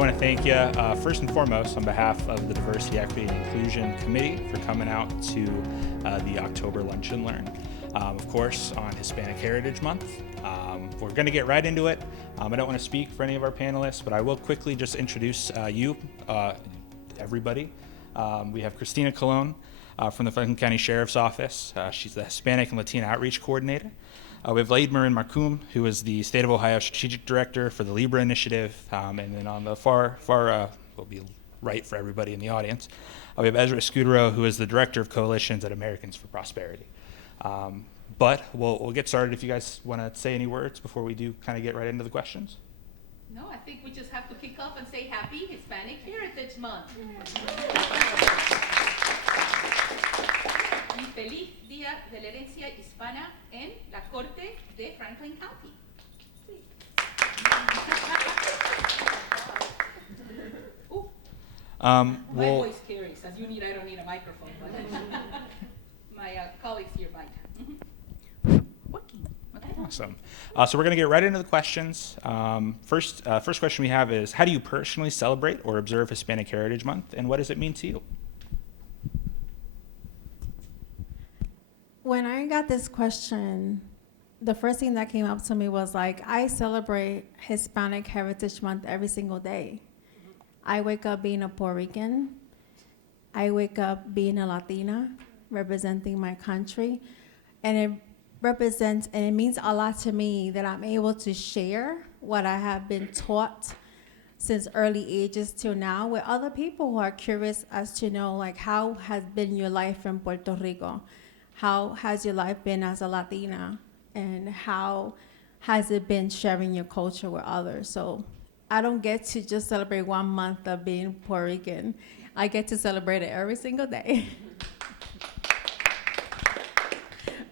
want to thank you, first and foremost, on behalf of the Diversity, Equity, and Inclusion Committee for coming out to the October Lunch and Learn. Of course, on Hispanic Heritage Month. We're going to get right into it. I don't want to speak for any of our panelists, but I will quickly just introduce everybody. We have Christina Colon from the Franklin County Sheriff's Office. She's the Hispanic and Latina Outreach Coordinator. We have Marin Marcum, who is the State of Ohio Strategic Director for the Libra Initiative. And then on the far will be right for everybody in the audience, we have Ezra Escudero, who is the Director of Coalitions at Americans for Prosperity. But we'll get started if you guys want to say any words before we do kind of get right into the questions. No, I think we just have to kick off and say Happy Hispanic Heritage Month. Y feliz Día de la Herencia Hispana en la Corte de Franklin County. Sí. My voice carries. As you need, I don't need a microphone. But my colleagues here might. Working. Okay. Awesome. So we're going to get right into the questions. First question we have is, how do you personally celebrate or observe Hispanic Heritage Month, and what does it mean to you? When I got this question, the first thing that came up to me was like, I celebrate Hispanic Heritage Month every single day. I wake up being a Puerto Rican. I wake up being a Latina, representing my country. And it represents, and it means a lot to me that I'm able to share what I have been taught since early ages till now with other people who are curious as to know, like, how has been your life in Puerto Rico? How has your life been as a Latina? And how has it been sharing your culture with others? So I don't get to just celebrate 1 month of being Puerto Rican. I get to celebrate it every single day.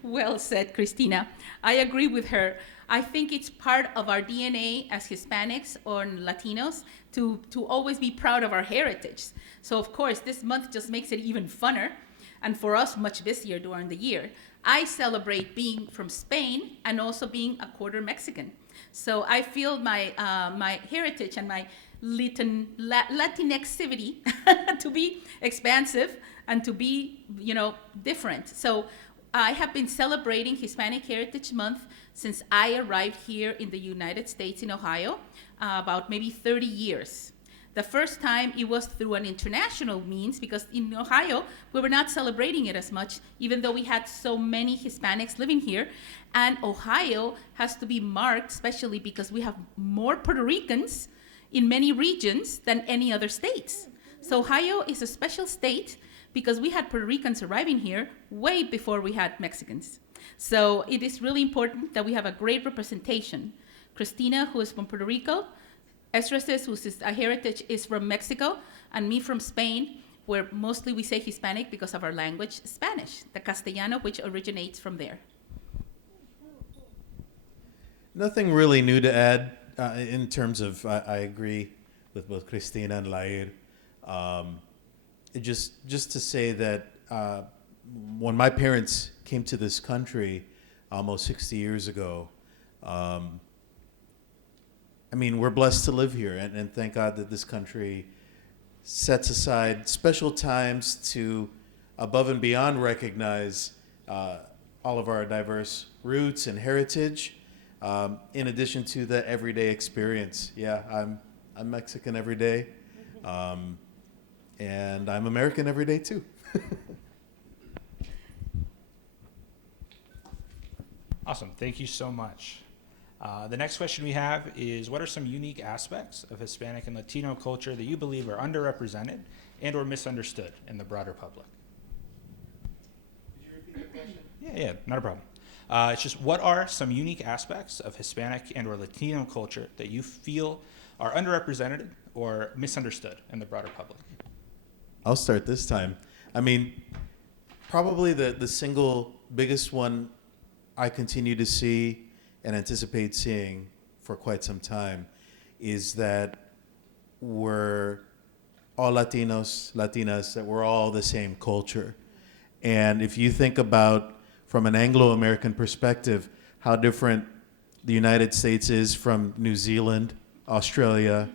Well said, Christina. I agree with her. I think it's part of our DNA as Hispanics or Latinos to always be proud of our heritage. So, of course, this month just makes it even funner, and for us, much busier during the year. I celebrate being from Spain and also being a quarter Mexican. So I feel my my heritage and my Latinxivity to be expansive and to be, different. So I have been celebrating Hispanic Heritage Month since I arrived here in the United States in Ohio, about maybe 30 years. The first time it was through an international means, because in Ohio, we were not celebrating it as much, even though we had so many Hispanics living here. And Ohio has to be marked, especially because we have more Puerto Ricans in many regions than any other states. So Ohio is a special state because we had Puerto Ricans arriving here way before we had Mexicans. So it is really important that we have a great representation. Christina, who is from Puerto Rico, Ezra, whose heritage is from Mexico, and me from Spain, where mostly we say Hispanic because of our language, Spanish, the Castellano, which originates from there. Nothing really new to add in terms of, I agree with both Christina and Lair. Just to say that when my parents came to this country almost 60 years ago, we're blessed to live here, and thank God that this country sets aside special times to, above and beyond, recognize all of our diverse roots and heritage, in addition to the everyday experience. Yeah, I'm Mexican every day, and I'm American every day too. Awesome. Thank you so much. The next question we have is, what are some unique aspects of Hispanic and Latino culture that you believe are underrepresented and or misunderstood in the broader public? Could you repeat the question? Yeah, not a problem. It's just, what are some unique aspects of Hispanic and or Latino culture that you feel are underrepresented or misunderstood in the broader public? I'll start this time. Probably the single biggest one I continue to see and anticipate seeing for quite some time is that we're all Latinos, Latinas, that we're all the same culture. And if you think about, from an Anglo-American perspective, how different the United States is from New Zealand, Australia,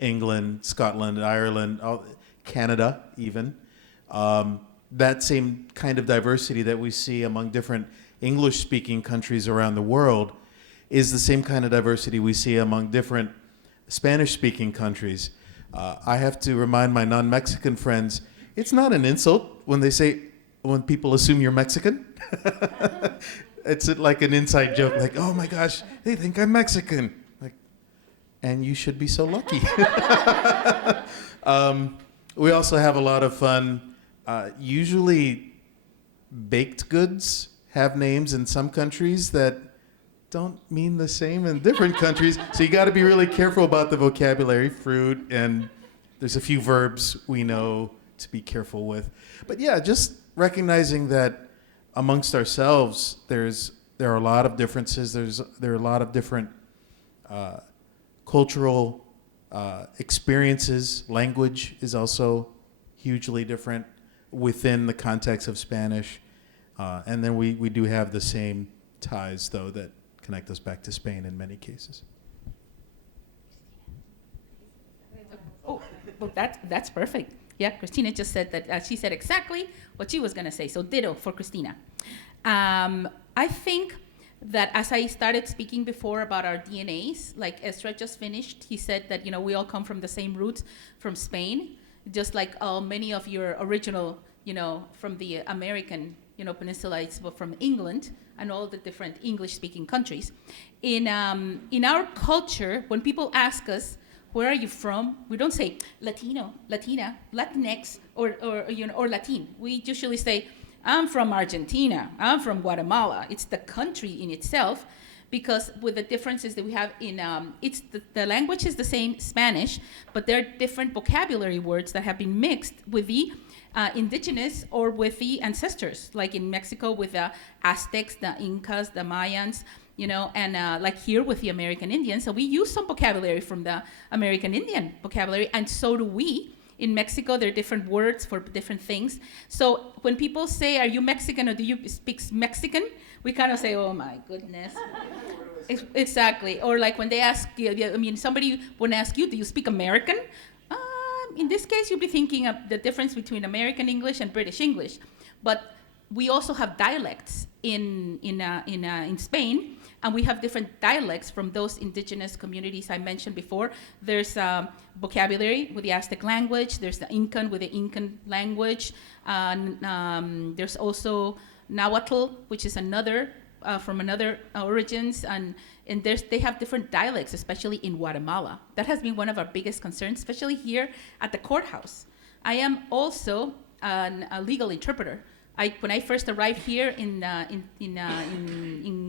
England, Scotland, Ireland, Canada even. That same kind of diversity that we see among different English-speaking countries around the world is the same kind of diversity we see among different Spanish-speaking countries. I have to remind my non-Mexican friends, it's not an insult when people assume you're Mexican. It's like an inside joke, like, oh my gosh, they think I'm Mexican. Like, and you should be so lucky. We also have a lot of fun. Usually baked goods have names in some countries that don't mean the same in different countries. So you got to be really careful about the vocabulary, fruit, and there's a few verbs we know to be careful with. But yeah, just recognizing that amongst ourselves, there are a lot of differences. There are a lot of different cultural experiences. Language is also hugely different within the context of Spanish. And then we do have the same ties, though, that connect us back to Spain in many cases. Oh, well, that's perfect. Yeah, Christina just said that. She said exactly what she was going to say. So ditto for Christina. I think that as I started speaking before about our DNAs, like Ezra just finished, he said that, we all come from the same roots from Spain, just like many of your original, from the American, peninsula, but from England and all the different English-speaking countries. In our culture, when people ask us, where are you from? We don't say Latino, Latina, Latinx, or Latin. We usually say, I'm from Argentina, I'm from Guatemala. It's the country in itself, because with the differences that we have in, it's the language is the same Spanish, but there are different vocabulary words that have been mixed with the indigenous or with the ancestors, like in Mexico with the Aztecs, the Incas, the Mayans, and like here with the American Indians. So we use some vocabulary from the American Indian vocabulary, and so do we. In Mexico, there are different words for different things. So when people say, are you Mexican or do you speak Mexican? We kind of say, oh my goodness. Exactly. Or like when they ask, somebody would ask you, do you speak American? In this case, you'll be thinking of the difference between American English and British English. But we also have dialects in Spain, and we have different dialects from those indigenous communities I mentioned before. There's vocabulary with the Aztec language. There's the Incan with the Incan language. There's also Nahuatl, which is another from another origins, and they have different dialects, especially in Guatemala. That has been one of our biggest concerns, especially here at the courthouse. I am also a legal interpreter. When I first arrived here in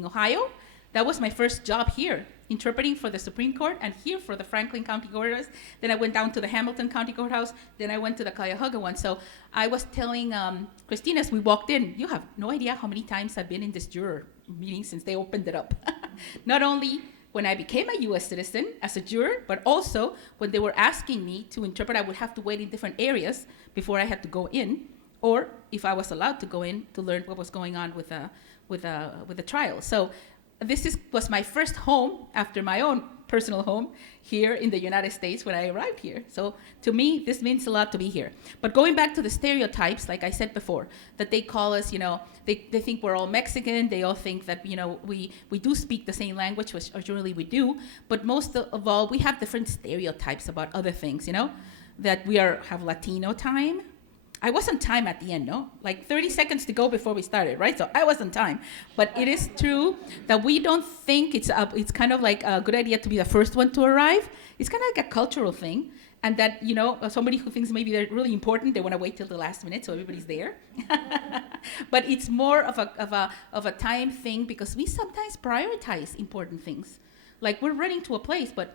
Ohio, that was my first job here, interpreting for the Supreme Court and here for the Franklin County Courthouse. Then I went down to the Hamilton County Courthouse. Then I went to the Cuyahoga one. So I was telling Christina as we walked in, you have no idea how many times I've been in this juror meeting since they opened it up. Not only when I became a U.S. citizen as a juror, but also when they were asking me to interpret, I would have to wait in different areas before I had to go in, or if I was allowed to go in to learn what was going on with the trial. So this was my first home after my own personal home here in the United States when I arrived here. So to me, this means a lot to be here. But going back to the stereotypes, like I said before, that they call us, they think we're all Mexican. They all think that, we do speak the same language, which generally we do. But most of all, we have different stereotypes about other things, that we have Latino time. I was on time at the end, no? Like 30 seconds to go before we started, right? So I was on time. But it is true that we don't think it's kind of like a good idea to be the first one to arrive. It's kind of like a cultural thing. And that, somebody who thinks maybe they're really important, they want to wait till the last minute so everybody's there. But it's more of a time thing, because we sometimes prioritize important things. Like we're running to a place, but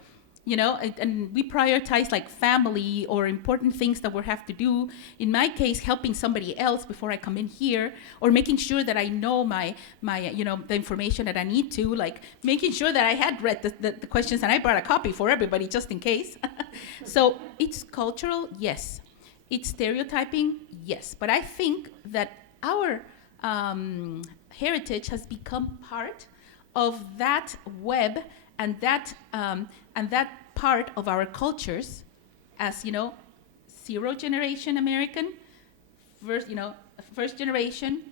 and we prioritize like family or important things that we have to do. In my case, helping somebody else before I come in here, or making sure that I know my the information that I need to, like making sure that I had read the questions and I brought a copy for everybody just in case. So it's cultural, yes. It's stereotyping, yes. But I think that our heritage has become part of that web and that part of our cultures as, zero generation American, first generation,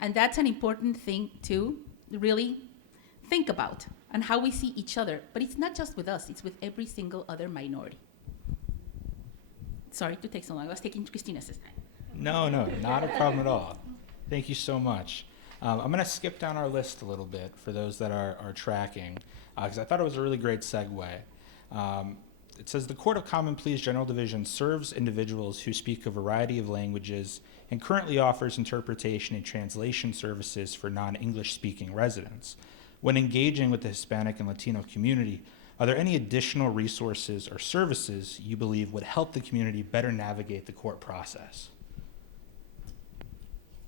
and that's an important thing to really think about and how we see each other. But it's not just with us, it's with every single other minority. Sorry to take so long. I was taking Christina's time. No, not a problem at all. Thank you so much. I'm going to skip down our list a little bit for those that are tracking, because I thought it was a really great segue. It says the Court of Common Pleas General Division serves individuals who speak a variety of languages and currently offers interpretation and translation services for non-English speaking residents. When engaging with the Hispanic and Latino community, are there any additional resources or services you believe would help the community better navigate the court process?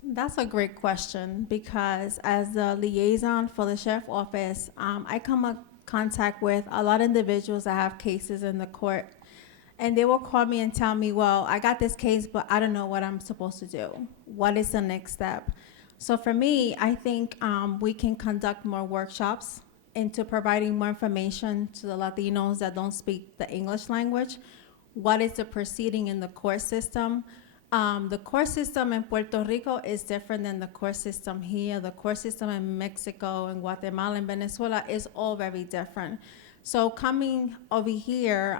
That's a great question, because as the liaison for the sheriff office, I come in contact with a lot of individuals that have cases in the court, and they will call me and tell me, well, I got this case, but I don't know what I'm supposed to do. What is the next step? So for me, I think we can conduct more workshops into providing more information to the Latinos that don't speak the English language. What is the proceeding in the court system? The court system in Puerto Rico is different than the court system here. The court system in Mexico and Guatemala and Venezuela is all very different. So coming over here,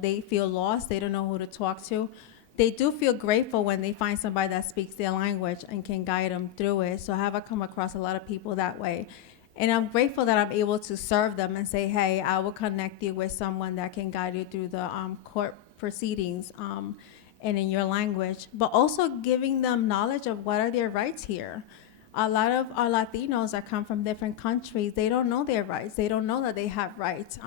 they feel lost. They don't know who to talk to. They do feel grateful when they find somebody that speaks their language and can guide them through it. So I have come across a lot of people that way. And I'm grateful that I'm able to serve them and say, hey, I will connect you with someone that can guide you through the court proceedings and in your language, but also giving them knowledge of what are their rights here. A lot of our Latinos that come from different countries, they don't know their rights. They don't know that they have rights.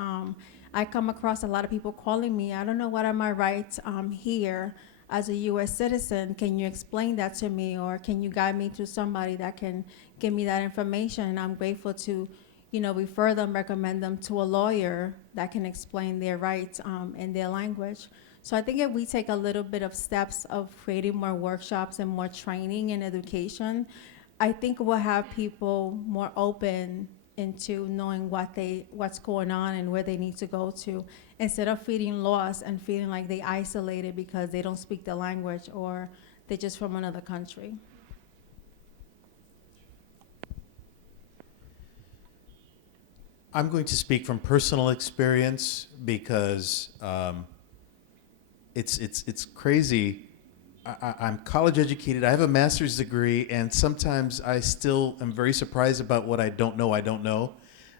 I come across a lot of people calling me, I don't know what are my rights here as a U.S. citizen. Can you explain that to me, or can you guide me to somebody that can give me that information? And I'm grateful to, refer them, recommend them to a lawyer that can explain their rights in their language. So I think if we take a little bit of steps of creating more workshops and more training and education, I think we'll have people more open into knowing what's going on and where they need to go to, instead of feeling lost and feeling like they isolated because they don't speak the language or they're just from another country. I'm going to speak from personal experience because it's crazy. I'm college educated. I have a master's degree, and sometimes I still am very surprised about what I don't know,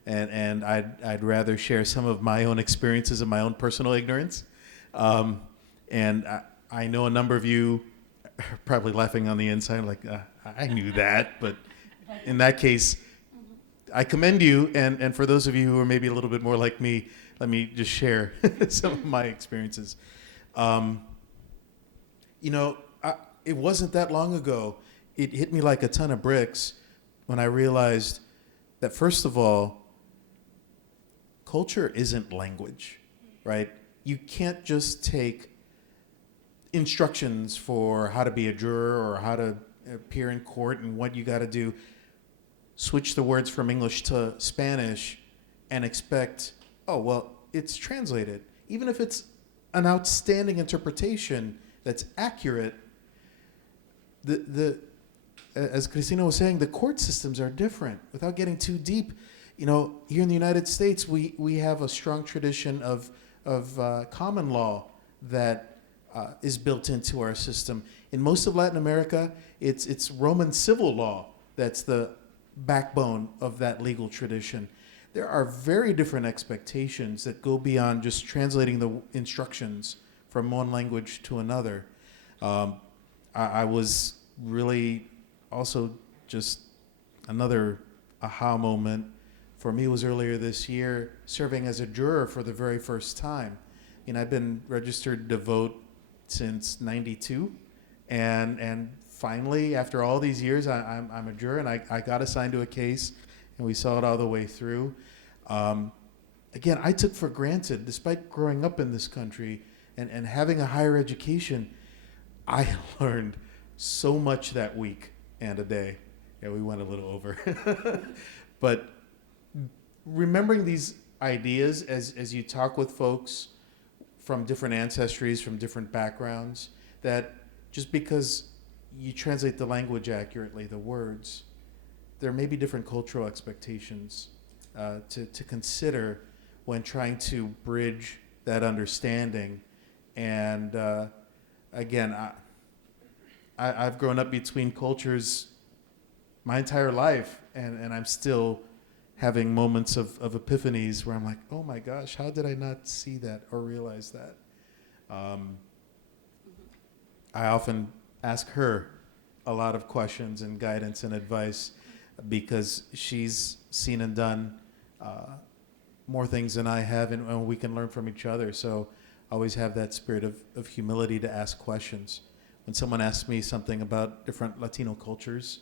and I'd rather share some of my own experiences and my own personal ignorance. And I know a number of you are probably laughing on the inside, like I knew that, but in that case, I commend you. And for those of you who are maybe a little bit more like me, let me just share some of my experiences. It wasn't that long ago, it hit me like a ton of bricks when I realized that, first of all, culture isn't language, right? You can't just take instructions for how to be a juror or how to appear in court and what you got to do, switch the words from English to Spanish and expect, oh, well, it's translated. Even if it's an outstanding interpretation that's accurate, as Christina was saying, the court systems are different. Without getting too deep, here in the United States, we have a strong tradition of common law that is built into our system. In most of Latin America, it's Roman civil law that's the backbone of that legal tradition. There are very different expectations that go beyond just translating the instructions from one language to another. I was really also just another aha moment for me was earlier this year, serving as a juror for the very first time. I've been registered to vote since '92, and finally, after all these years, I'm a juror, and I got assigned to a case, and we saw it all the way through. Again, I took for granted, despite growing up in this country and having a higher education, I learned so much that week and a day. Yeah, we went a little over. But remembering these ideas as you talk with folks from different ancestries, from different backgrounds, that just because you translate the language accurately, the words, there may be different cultural expectations to consider when trying to bridge that understanding. And again, I've grown up between cultures my entire life, and I'm still having moments of epiphanies where I'm like, oh my gosh, how did I not see that or realize that? I often ask her a lot of questions and guidance and advice because she's seen and done more things than I have, and we can learn from each other. So I always have that spirit of humility to ask questions. When someone asks me something about different Latino cultures,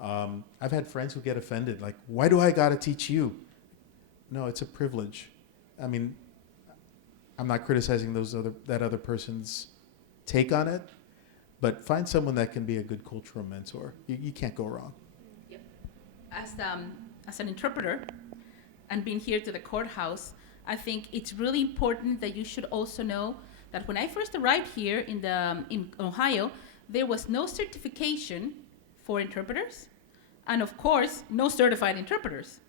I've had friends who get offended, like, why do I gotta teach you? No, it's a privilege. I mean, I'm not criticizing that other person's take on it, but find someone that can be a good cultural mentor. You can't go wrong. Yep. As an interpreter and being here to the courthouse, I think it's really important that you should also know that when I first arrived here in Ohio, there was no certification for interpreters, and of course, no certified interpreters.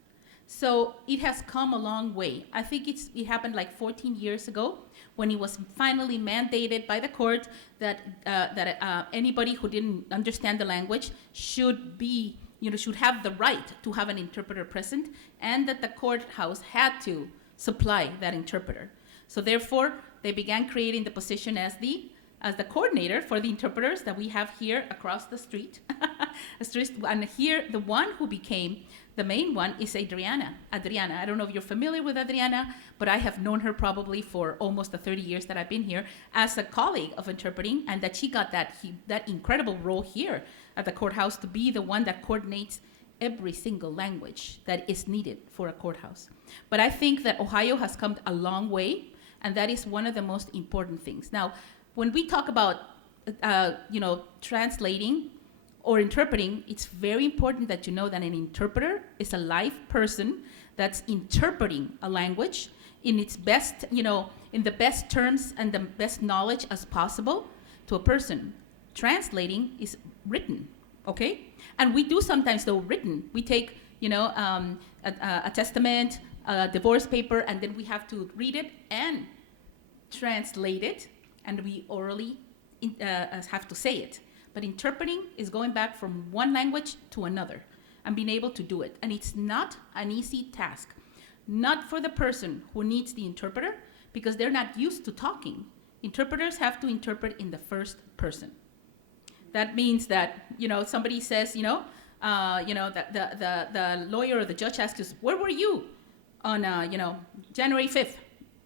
So it has come a long way. I think it happened like 14 years ago when it was finally mandated by the court that anybody who didn't understand the language should have the right to have an interpreter present, and that the courthouse had to supply that interpreter. So therefore, they began creating the position as the coordinator for the interpreters that we have here across the street. And here, the one who became the main one is Adriana. I don't know if you're familiar with Adriana, but I have known her probably for almost the 30 years that I've been here as a colleague of interpreting, and that she got that incredible role here at the courthouse to be the one that coordinates every single language that is needed for a courthouse. But I think that Ohio has come a long way, and that is one of the most important things. Now, when we talk about translating or interpreting, it's very important that you know that an interpreter is a live person that's interpreting a language in its best, in the best terms and the best knowledge as possible to a person. Translating is written, okay? And we do sometimes, though, written. We take, a testament, a divorce paper, and then we have to read it and translate it, and we orally have to say it. But interpreting is going back from one language to another and being able to do it. And it's not an easy task. Not for the person who needs the interpreter, because they're not used to talking. Interpreters have to interpret in the first person. That means that, somebody says, the lawyer or the judge asks us, where were you on, January 5th,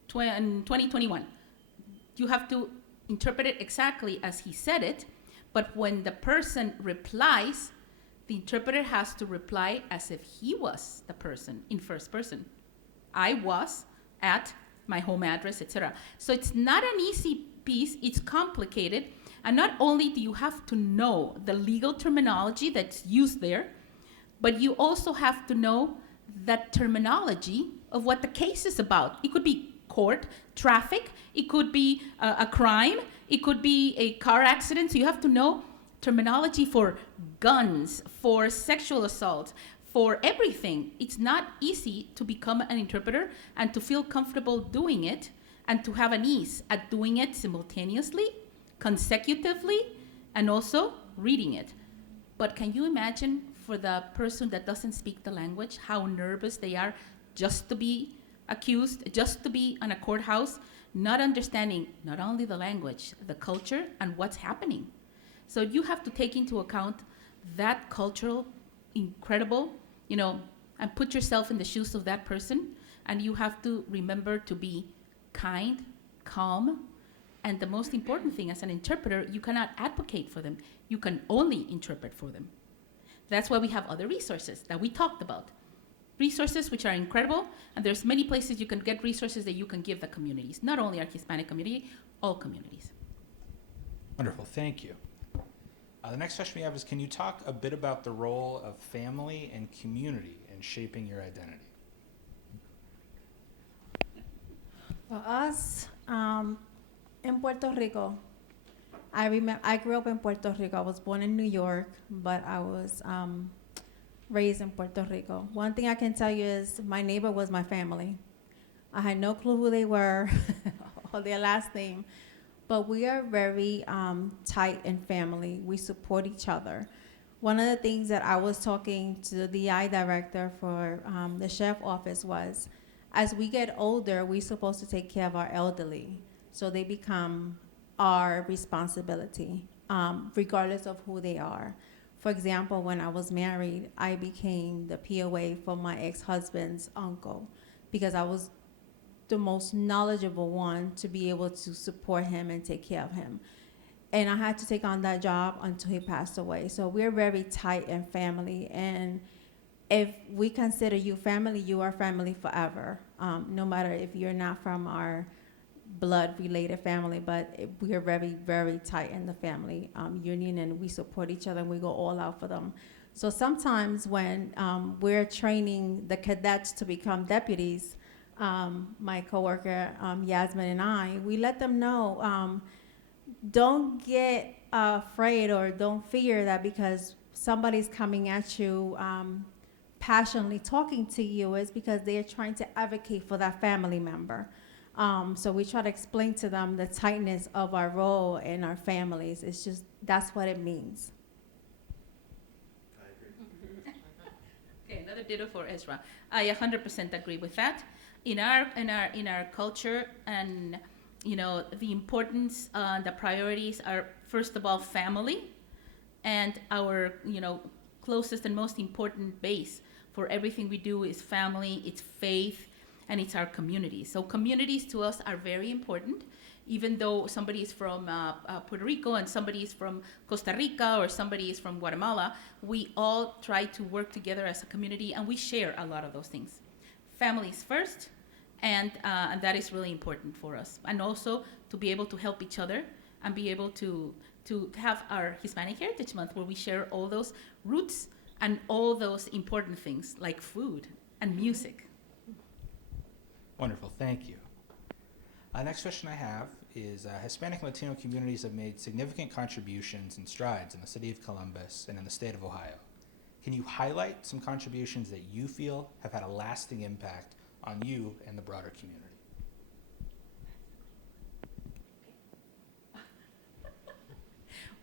2021? You have to interpret it exactly as he said it, but when the person replies, the interpreter has to reply as if he was the person in first person. I was at my home address, etc. So it's not an easy piece, it's complicated, and not only do you have to know the legal terminology that's used there, but you also have to know that terminology of what the case is about. It could be court, traffic, it could be a crime, it could be a car accident. So you have to know terminology for guns, for sexual assault, for everything. It's not easy to become an interpreter and to feel comfortable doing it and to have an ease at doing it simultaneously, consecutively, and also reading it. But can you imagine for the person that doesn't speak the language, how nervous they are just to be accused, just to be in a courthouse, not understanding not only the language, the culture, and what's happening. So you have to take into account that cultural, incredible, and put yourself in the shoes of that person, and you have to remember to be kind, calm, and the most important thing, as an interpreter, you cannot advocate for them. You can only interpret for them. That's why we have other resources that we talked about. Resources which are incredible, and there's many places you can get resources that you can give the communities, not only our Hispanic community, all communities. Wonderful, thank you. The next question we have is, can you talk a bit about the role of family and community in shaping your identity? us, in Puerto Rico, I grew up in Puerto Rico. I was born in New York, but I was raised in Puerto Rico. One thing I can tell you is my neighbor was my family. I had no clue who they were or their last name, but we are very tight in family. We support each other. One of the things that I was talking to the DI director for the sheriff office was, as we get older, we're supposed to take care of our elderly, so they become our responsibility, regardless of who they are. For example, when I was married, I became the POA for my ex-husband's uncle because I was the most knowledgeable one to be able to support him and take care of him. And I had to take on that job until he passed away. So we're very tight in family. And if we consider you family, you are family forever. No matter if you're not from our blood-related family, but we are very, very tight in the family union, and we support each other, and we go all out for them. So sometimes when we're training the cadets to become deputies, my coworker Yasmin and I, we let them know, don't get afraid or don't fear that because somebody's coming at you passionately talking to you is because they're trying to advocate for that family member. So we try to explain to them the tightness of our role in our families. It's just, that's what it means. I agree. Okay, another ditto for Ezra. I 100% agree with that. In our culture, and the importance, the priorities are first of all family, and our closest and most important base for everything we do is family. It's faith, and it's our communities. So communities to us are very important. Even though somebody is from Puerto Rico and somebody is from Costa Rica or somebody is from Guatemala, we all try to work together as a community, and we share a lot of those things. Families first, and that is really important for us. And also to be able to help each other and be able to have our Hispanic Heritage Month where we share all those roots and all those important things like food and music. Wonderful, thank you. Next question I have is Hispanic and Latino communities have made significant contributions and strides in the city of Columbus and in the state of Ohio. Can you highlight some contributions that you feel have had a lasting impact on you and the broader community?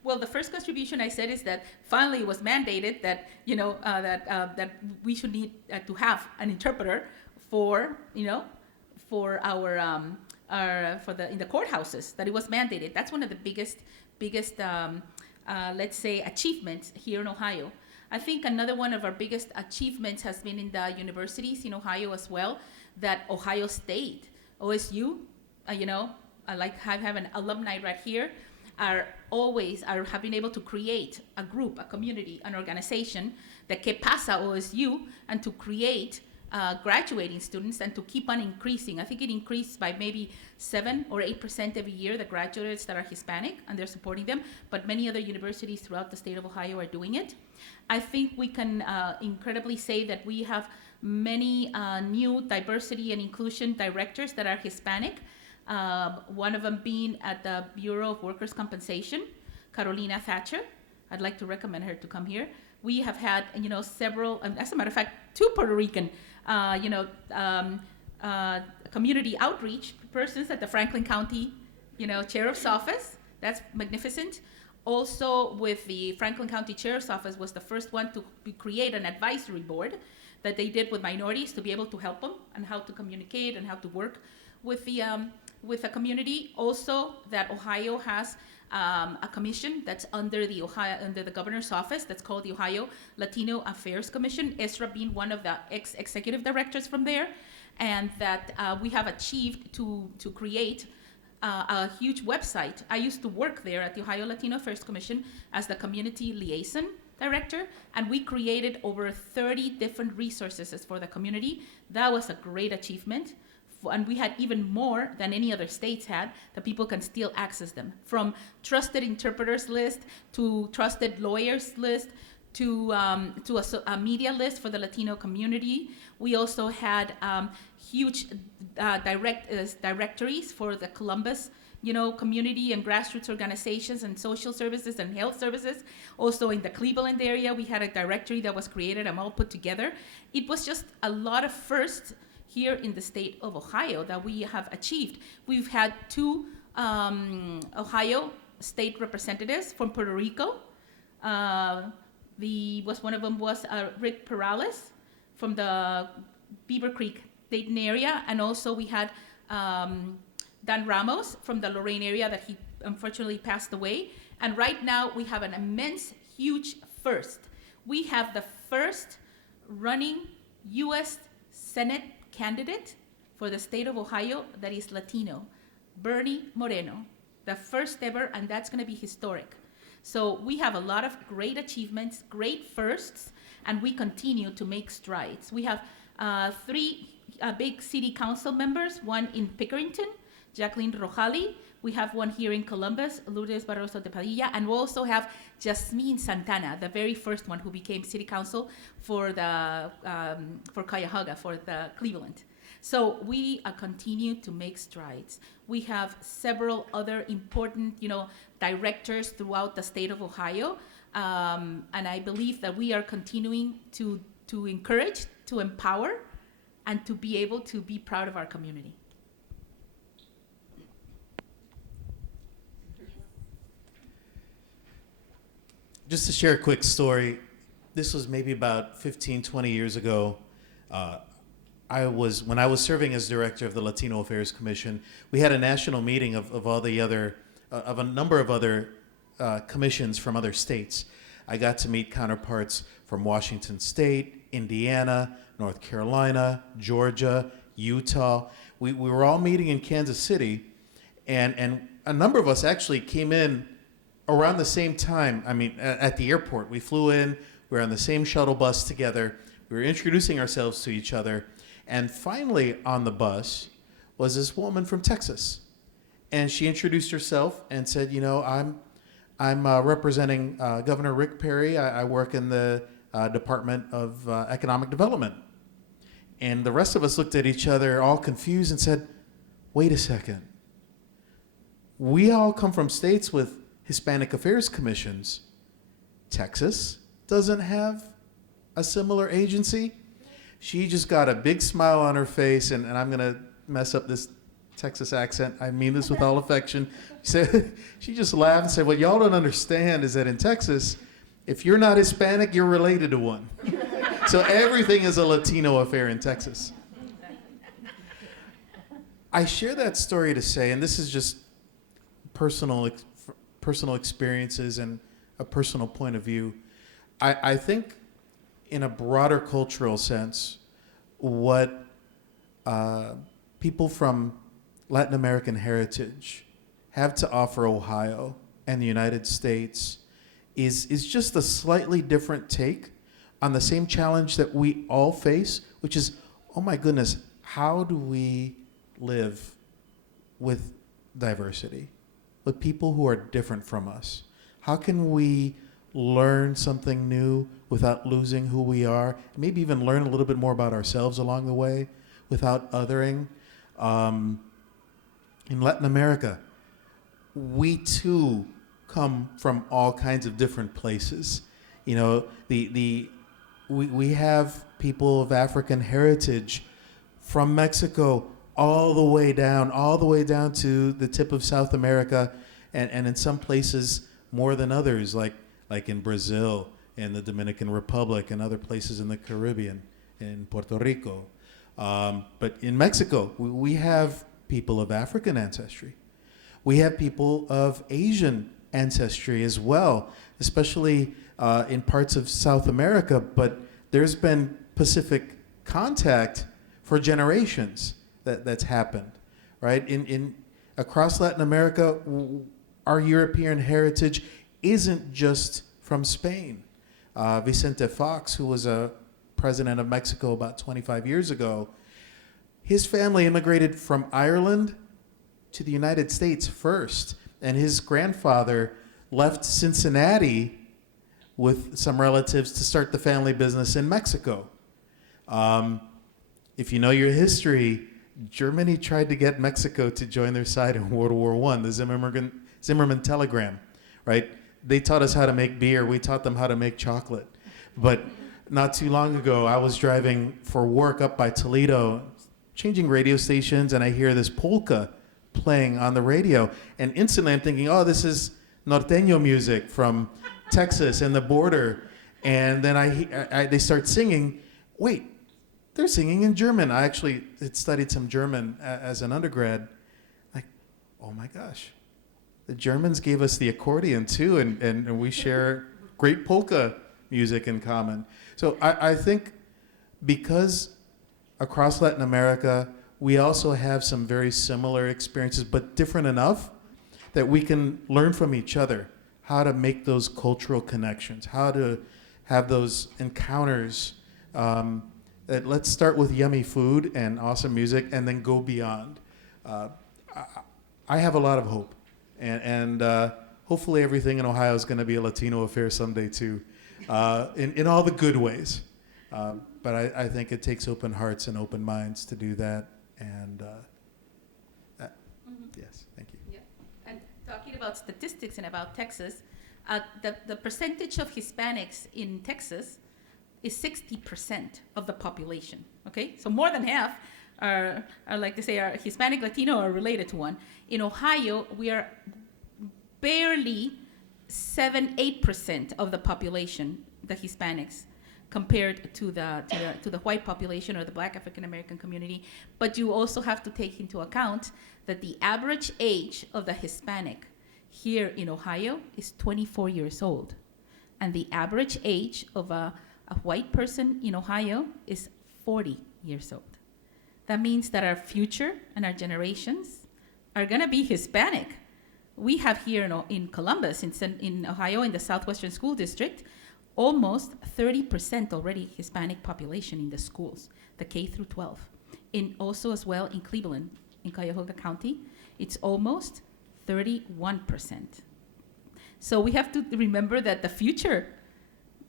Well, the first contribution I said is that finally it was mandated that that we should need to have an interpreter for our in the courthouses. That it was mandated. That's one of the biggest let's say achievements here in Ohio. I think another one of our biggest achievements has been in the universities in Ohio as well. That Ohio State, OSU, I have an alumni right here, have been able to create a group, a community, an organization, the Que Pasa OSU, and to create graduating students and to keep on increasing. I think it increased by maybe 7 or 8% every year, the graduates that are Hispanic, and they're supporting them, but many other universities throughout the state of Ohio are doing it. I think we can incredibly say that we have many new diversity and inclusion directors that are Hispanic, one of them being at the Bureau of Workers' Compensation, Carolina Thatcher. I'd like to recommend her to come here. We have had, several, as a matter of fact, 2 Puerto Rican, community outreach persons at the Franklin County, Sheriff's Office. That's magnificent. Also, with the Franklin County Sheriff's Office was the first one to create an advisory board that they did with minorities to be able to help them and how to communicate and how to work with the community. Also, that Ohio has a commission that's under the governor's office that's called the Ohio Latino Affairs Commission, Ezra being one of the executive directors from there, and that we have achieved to create a huge website. I used to work there at the Ohio Latino Affairs Commission as the community liaison director, and we created over 30 different resources for the community. That was a great achievement. And we had even more than any other states had, that people can still access them. From trusted interpreters list to trusted lawyers list a media list for the Latino community. We also had huge directories for the Columbus, community and grassroots organizations and social services and health services. Also in the Cleveland area, we had a directory that was created and all put together. It was just a lot of firsts here in the state of Ohio that we have achieved. We've had 2 Ohio state representatives from Puerto Rico. One of them was Rick Perales from the Beaver Creek, Dayton area, and also we had Dan Ramos from the Lorain area that he unfortunately passed away. And right now we have an immense, huge first. We have the first running U.S. Senate candidate for the state of Ohio that is Latino, Bernie Moreno, the first ever, and that's going to be historic. So we have a lot of great achievements, great firsts, and we continue to make strides. We have 3 big city council members, one in Pickerington, Jacqueline Rojali. We have one here in Columbus, Lourdes Barroso de Padilla, and we also have Jasmine Santana, the very first one who became city council for Cuyahoga, for the Cleveland. So we continue to make strides. We have several other important, directors throughout the state of Ohio, and I believe that we are continuing to encourage, to empower, and to be able to be proud of our community. Just to share a quick story, this was maybe about 15, 20 years ago. When I was serving as director of the Latino Affairs Commission, we had a national meeting of all the other, of a number of other commissions from other states. I got to meet counterparts from Washington State, Indiana, North Carolina, Georgia, Utah. We were all meeting in Kansas City, and a number of us actually came in around the same time. I mean, at the airport. We flew in, we were on the same shuttle bus together, we were introducing ourselves to each other, and finally on the bus was this woman from Texas. And she introduced herself and said, I'm representing Governor Rick Perry. I work in the Department of Economic Development. And the rest of us looked at each other all confused and said, wait a second. We all come from states with Hispanic Affairs Commissions. Texas doesn't have a similar agency. She just got a big smile on her face, and I'm going to mess up this Texas accent. I mean this with all affection. She just laughed and said, what y'all don't understand is that in Texas, if you're not Hispanic, you're related to one. So everything is a Latino affair in Texas. I share that story to say, and this is just personal experiences and a personal point of view. I think in a broader cultural sense, what people from Latin American heritage have to offer Ohio and the United States is just a slightly different take on the same challenge that we all face, which is, oh my goodness, how do we live with diversity, with people who are different from us? How can we learn something new without losing who we are? Maybe even learn a little bit more about ourselves along the way without othering. In Latin America, we too come from all kinds of different places. We have people of African heritage from Mexico all the way down to the tip of South America, and in some places more than others, like in Brazil, in the Dominican Republic, and other places in the Caribbean, in Puerto Rico. But in Mexico, we have people of African ancestry. We have people of Asian ancestry as well, especially in parts of South America, but there's been Pacific contact for generations that's happened, right? In across Latin America, our European heritage isn't just from Spain. Vicente Fox, who was a president of Mexico about 25 years ago, his family immigrated from Ireland to the United States first, and his grandfather left Cincinnati with some relatives to start the family business in Mexico. If you know your history, Germany tried to get Mexico to join their side in World War I, the Zimmerman telegram, right? They taught us how to make beer. We taught them how to make chocolate. But not too long ago, I was driving for work up by Toledo, changing radio stations, and I hear this polka playing on the radio. And instantly I'm thinking, oh, this is norteño music from Texas and the border. And then they start singing. Wait, they're singing in German. I actually had studied some German as an undergrad. Like, oh my gosh. The Germans gave us the accordion too, and we share great polka music in common. So I think because across Latin America, we also have some very similar experiences, but different enough that we can learn from each other how to make those cultural connections, how to have those encounters. Let's start with yummy food and awesome music and then go beyond. I have a lot of hope. And hopefully everything in Ohio is going to be a Latino affair someday too, in all the good ways. But I think it takes open hearts and open minds to do that. And yes, thank you. Yeah. And talking about statistics and about Texas, the percentage of Hispanics in Texas is 60% of the population. Okay, so more than half are like they say, are Hispanic, Latino, or related to one. In Ohio, we are barely 7-8% of the population, the Hispanics, compared to the white population or the Black African American community. But you also have to take into account that the average age of the Hispanic here in Ohio is 24 years old, and the average age of a white person in Ohio is 40 years old. That means that our future and our generations are going to be Hispanic. We have here in Columbus, in Ohio, in the Southwestern School District, almost 30% already Hispanic population in the schools, the K through 12. Also as well in Cleveland, in Cuyahoga County, it's almost 31%. So we have to remember that the future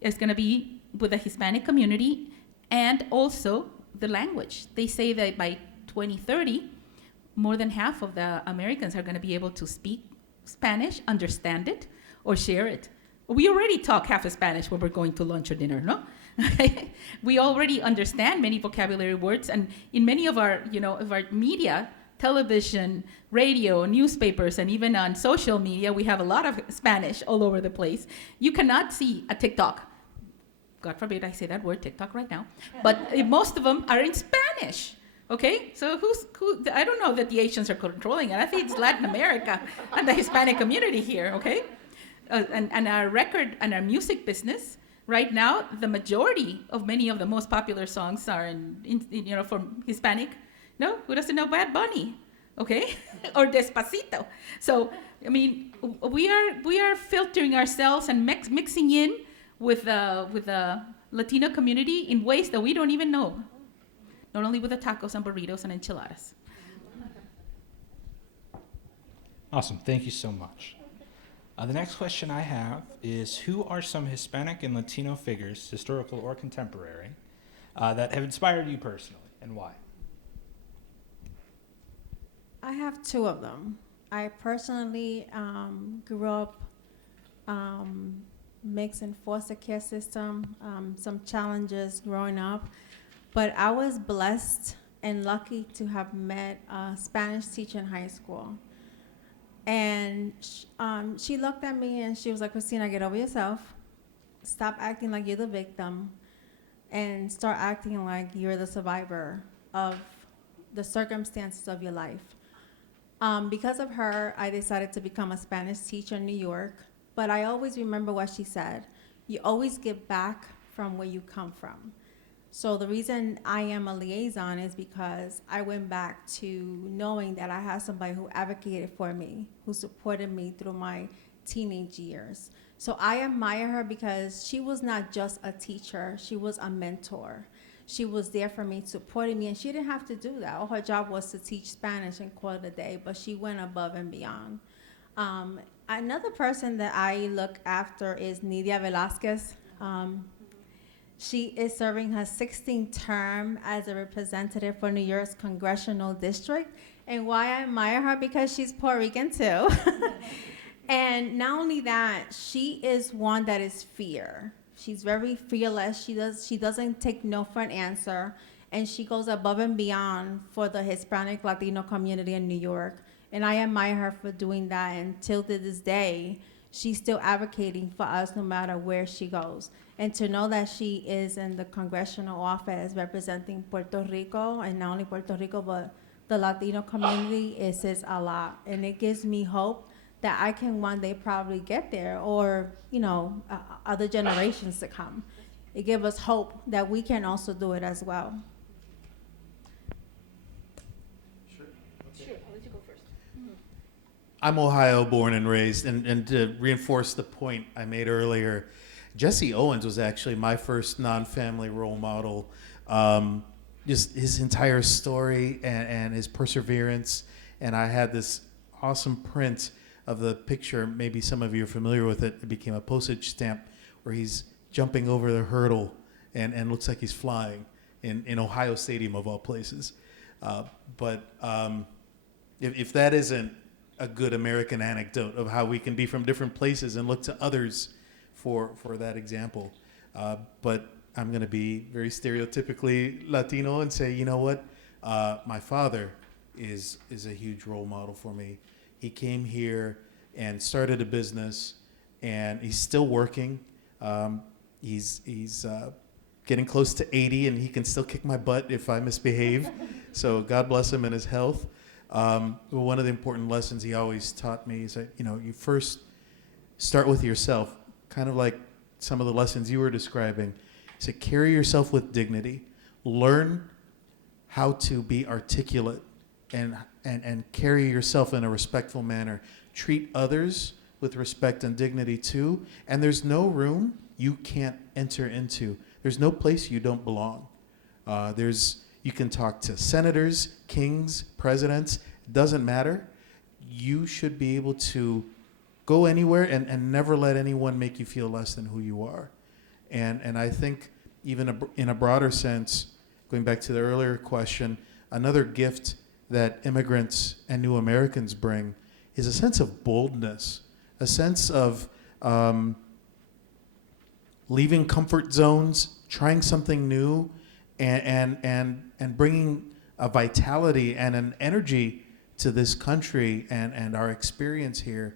is going to be with the Hispanic community and also the language. They say that by 2030, more than half of the Americans are going to be able to speak Spanish, understand it, or share it. We already talk half of Spanish when we're going to lunch or dinner, no? We already understand many vocabulary words, and in many of our media, television, radio, newspapers, and even on social media, we have a lot of Spanish all over the place. You cannot see a TikTok. God forbid I say that word, TikTok, right now. But most of them are in Spanish, okay? So who? I don't know that the Asians are controlling it. I think it's Latin America and the Hispanic community here, okay? And our record and our music business, right now, the majority of many of the most popular songs are from Hispanic. No, who doesn't know Bad Bunny, okay? Or Despacito. So, I mean, we are filtering ourselves and mixing in with the Latino community in ways that we don't even know. Not only with the tacos and burritos and enchiladas. Awesome. Thank you so much. The next question I have is, who are some Hispanic and Latino figures, historical or contemporary, that have inspired you personally, and why? I have two of them. I personally grew up mixed in foster care system, some challenges growing up, but I was blessed and lucky to have met a Spanish teacher in high school. And she looked at me and she was like, Christina, get over yourself. Stop acting like you're the victim and start acting like you're the survivor of the circumstances of your life. Because of her, I decided to become a Spanish teacher in New York. But I always remember what she said. You always give back from where you come from. So the reason I am a liaison is because I went back to knowing that I had somebody who advocated for me, who supported me through my teenage years. So I admire her because she was not just a teacher, she was a mentor. She was there for me, supporting me, and she didn't have to do that. All her job was to teach Spanish and call it a day, but she went above and beyond. Another person that I look after is Nidia Velasquez. She is serving her 16th term as a representative for New York's congressional district. And why I admire her, because she's Puerto Rican too. And not only that, she is one that is fear. She's very fearless. She doesn't take no for an answer, and she goes above and beyond for the Hispanic Latino community in New York. And I admire her for doing that. And till to this day, she's still advocating for us no matter where she goes. And to know that she is in the congressional office representing Puerto Rico, and not only Puerto Rico, but the Latino community, it says a lot. And it gives me hope that I can one day probably get there, or, other generations to come. It gives us hope that we can also do it as well. Sure, I'll let you go first. I'm Ohio born and raised, and to reinforce the point I made earlier, Jesse Owens was actually my first non-family role model. Just his entire story and his perseverance. And I had this awesome print of the picture. Maybe some of you are familiar with it. It became a postage stamp where he's jumping over the hurdle and looks like he's flying in Ohio Stadium of all places. But if that isn't a good American anecdote of how we can be from different places and look to others for that example. But I'm going to be very stereotypically Latino and say, you know what? My father is a huge role model for me. He came here and started a business, and he's still working. He's getting close to 80, and he can still kick my butt if I misbehave. So God bless him and his health. But one of the important lessons he always taught me is that, you first start with yourself, kind of like some of the lessons you were describing. He said, carry yourself with dignity. Learn how to be articulate and carry yourself in a respectful manner. Treat others with respect and dignity too. And there's no room you can't enter into. There's no place you don't belong. You can talk to senators, kings, presidents, doesn't matter. You should be able to go anywhere and never let anyone make you feel less than who you are. And I think even in a broader sense, going back to the earlier question, another gift that immigrants and new Americans bring is a sense of boldness, a sense of leaving comfort zones, trying something new, and bringing a vitality and an energy to this country and our experience here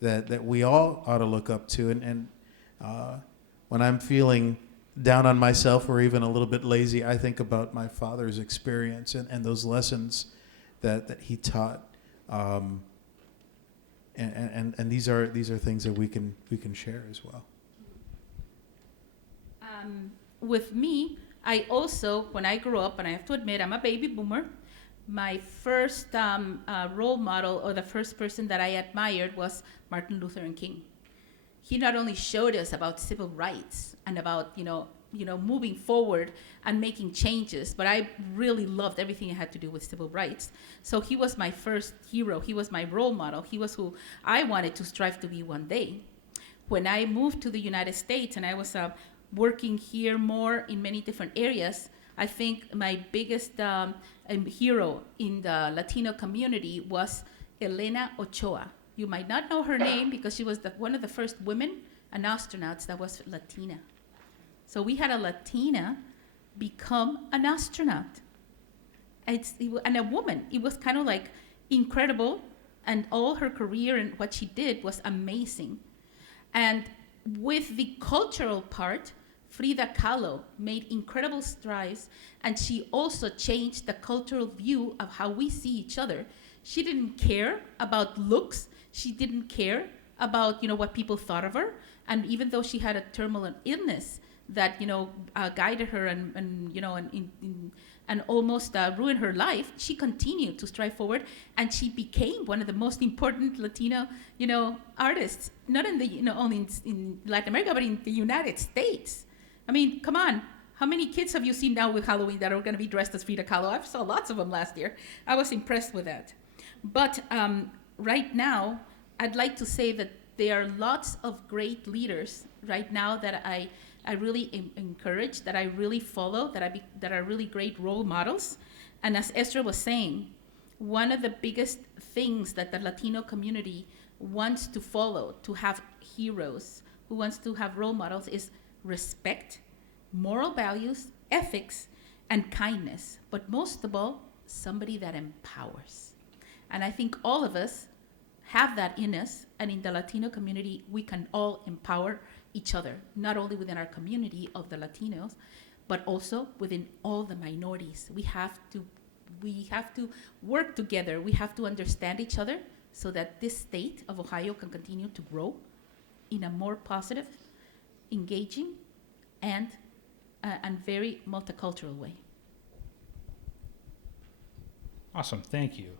that we all ought to look up to. And when I'm feeling down on myself or even a little bit lazy, I think about my father's experience and those lessons that he taught. And these are things that we can share as well. With me, I also, when I grew up, and I have to admit, I'm a baby boomer, my first role model, or the first person that I admired, was Martin Luther King. He not only showed us about civil rights and about moving forward and making changes, but I really loved everything that had to do with civil rights. So he was my first hero. He was my role model. He was who I wanted to strive to be one day. When I moved to the United States and I was working here more in many different areas, I think my biggest hero in the Latino community was Elena Ochoa. You might not know her name because she was one of the first women and astronauts that was Latina. So we had a Latina become an astronaut. And a woman. It was kind of like incredible, and all her career and what she did was amazing. And with the cultural part, Frida Kahlo made incredible strides, and she also changed the cultural view of how we see each other. She didn't care about looks. She didn't care about what people thought of her. And even though she had a terminal illness that guided her and almost ruined her life, she continued to strive forward, and she became one of the most important Latino artists, not in the only in Latin America, but in the United States. I mean, come on. How many kids have you seen now with Halloween that are going to be dressed as Frida Kahlo? I saw lots of them last year. I was impressed with that. But right now, I'd like to say that there are lots of great leaders right now that I really encourage, that I really follow, that are really great role models. And as Ezra was saying, one of the biggest things that the Latino community wants to follow, to have heroes, who wants to have role models, is respect, moral values, ethics, and kindness. But most of all, somebody that empowers. And I think all of us have that in us, and in the Latino community, we can all empower each other, not only within our community of the Latinos, but also within all the minorities. We have to work together. We have to understand each other so that this state of Ohio can continue to grow in a more positive, engaging, and very multicultural way. Awesome, thank you.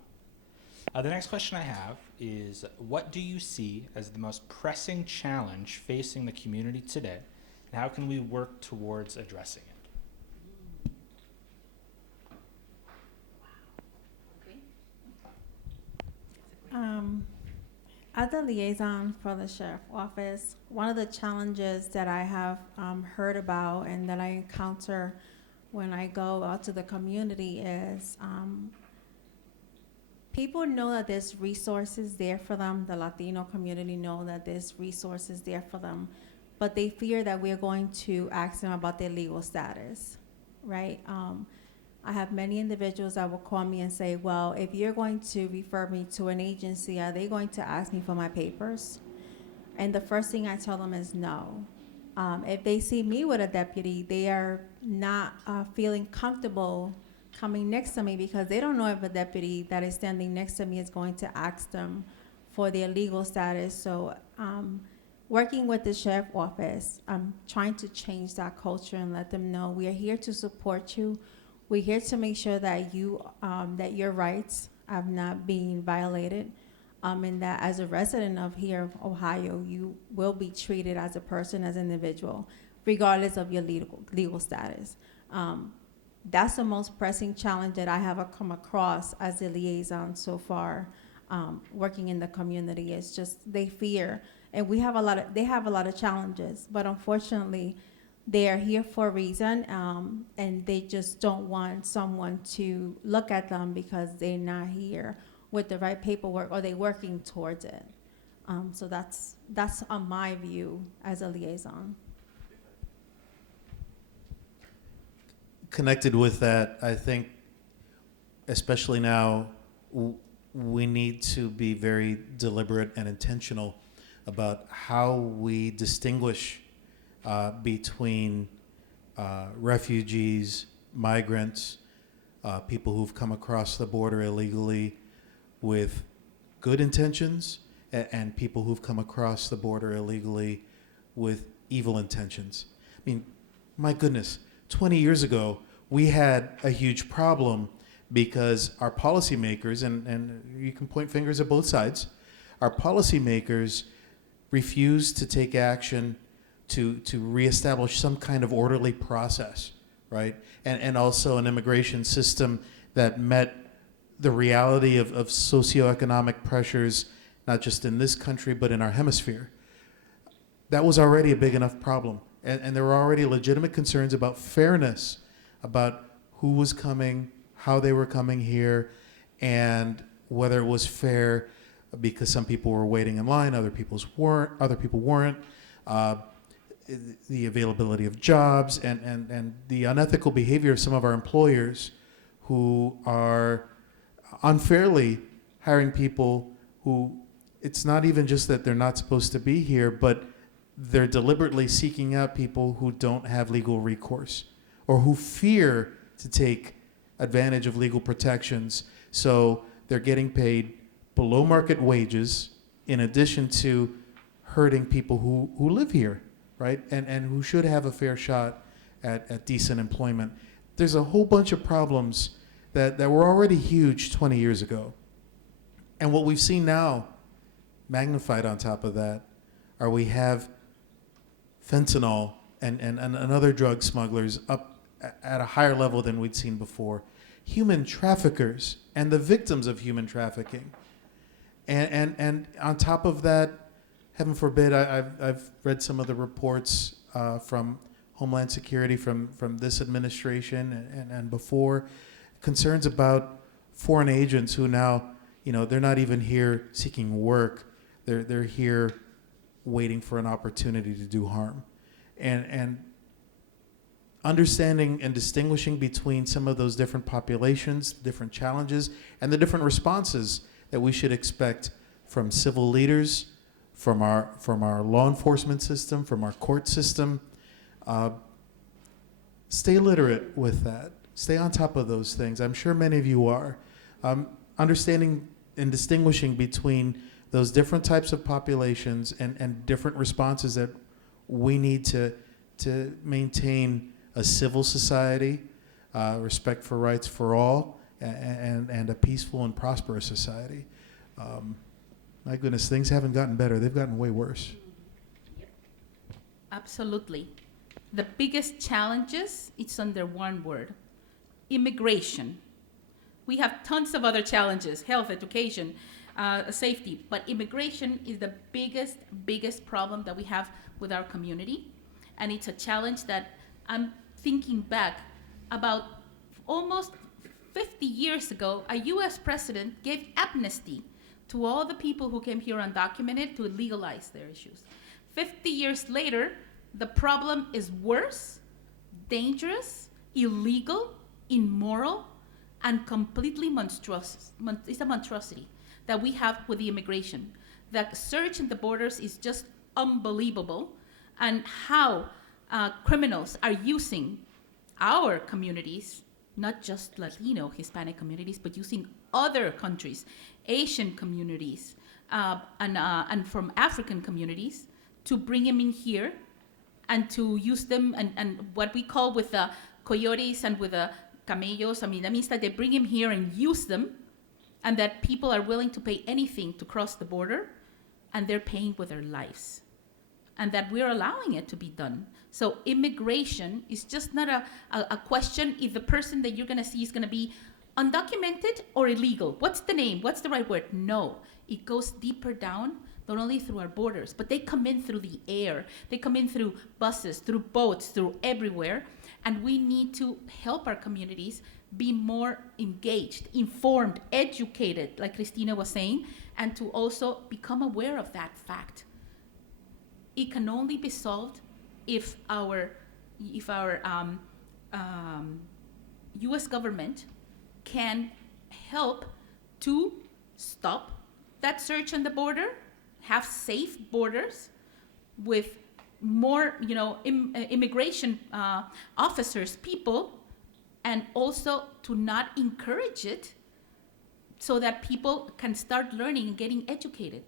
The next question I have is, what do you see as the most pressing challenge facing the community today, and how can we work towards addressing it? As a liaison for the sheriff office, one of the challenges that I have heard about and that I encounter when I go out to the community is people know that there's resources there for them. The Latino community know that there's resources there for them, but they fear that we're going to ask them about their legal status, right? I have many individuals that will call me and say, well, if you're going to refer me to an agency, are they going to ask me for my papers? And the first thing I tell them is no. If they see me with a deputy, they are not feeling comfortable coming next to me because they don't know if a deputy that is standing next to me is going to ask them for their legal status. So working with the sheriff office, I'm trying to change that culture and let them know we are here to support you. We're here to make sure that that your rights are not being violated, and that as a resident of here of Ohio, you will be treated as a person, as an individual, regardless of your legal status. That's the most pressing challenge that I have come across as a liaison so far, working in the community. It's just they fear, and they have a lot of challenges, but unfortunately, they are here for a reason, and they just don't want someone to look at them because they're not here with the right paperwork or they're working towards it. So that's on my view as a liaison. Connected with that, I think, especially now, we need to be very deliberate and intentional about how we distinguish between refugees, migrants, people who've come across the border illegally with good intentions, and people who've come across the border illegally with evil intentions. I mean, my goodness, 20 years ago, we had a huge problem because our policymakers, and you can point fingers at both sides, our policymakers refused to take action to reestablish some kind of orderly process, right? And also an immigration system that met the reality of socioeconomic pressures, not just in this country, but in our hemisphere. That was already a big enough problem. And there were already legitimate concerns about fairness, about who was coming, how they were coming here, and whether it was fair because some people were waiting in line, other people weren't. The availability of jobs and the unethical behavior of some of our employers who are unfairly hiring people who, it's not even just that they're not supposed to be here, but they're deliberately seeking out people who don't have legal recourse or who fear to take advantage of legal protections. So they're getting paid below market wages in addition to hurting people who live here, right? And who should have a fair shot at decent employment. There's a whole bunch of problems that were already huge 20 years ago. And what we've seen now, magnified on top of that, are we have fentanyl and other drug smugglers up at a higher level than we'd seen before. Human traffickers and the victims of human trafficking. And on top of that, heaven forbid, I've read some of the reports from Homeland Security from this administration and before, concerns about foreign agents who now, they're not even here seeking work. They're here waiting for an opportunity to do harm. And understanding and distinguishing between some of those different populations, different challenges, and the different responses that we should expect from civil leaders, from our law enforcement system, from our court system. Stay literate with that. Stay on top of those things. I'm sure many of you are. Understanding and distinguishing between those different types of populations and different responses that we need to maintain a civil society, respect for rights for all, and a peaceful and prosperous society. My goodness, things haven't gotten better. They've gotten way worse. Absolutely. The biggest challenges, it's under one word: immigration. We have tons of other challenges: health, education, safety, but immigration is the biggest problem that we have with our community. And it's a challenge that I'm thinking back about almost 50 years ago, a US president gave amnesty to all the people who came here undocumented to legalize their issues. 50 years later, the problem is worse, dangerous, illegal, immoral, and completely monstrous. It's a monstrosity that we have with the immigration. The surge in the borders is just unbelievable, and how criminals are using our communities, not just Latino, Hispanic communities, but using other countries, Asian communities, and from African communities, to bring them in here and to use them, and what we call with the coyotes and with the camellos. I mean, that means that they bring them here and use them, and that people are willing to pay anything to cross the border, and they're paying with their lives, and that we're allowing it to be done. So immigration is just not a question if the person that you're going to see is going to be undocumented or illegal. What's the name? What's the right word? No, it goes deeper down, not only through our borders, but they come in through the air. They come in through buses, through boats, through everywhere. And we need to help our communities be more engaged, informed, educated, like Christina was saying, and to also become aware of that fact. It can only be solved if our U.S. government can help to stop that surge on the border, have safe borders with more, immigration officers, people, and also to not encourage it so that people can start learning and getting educated.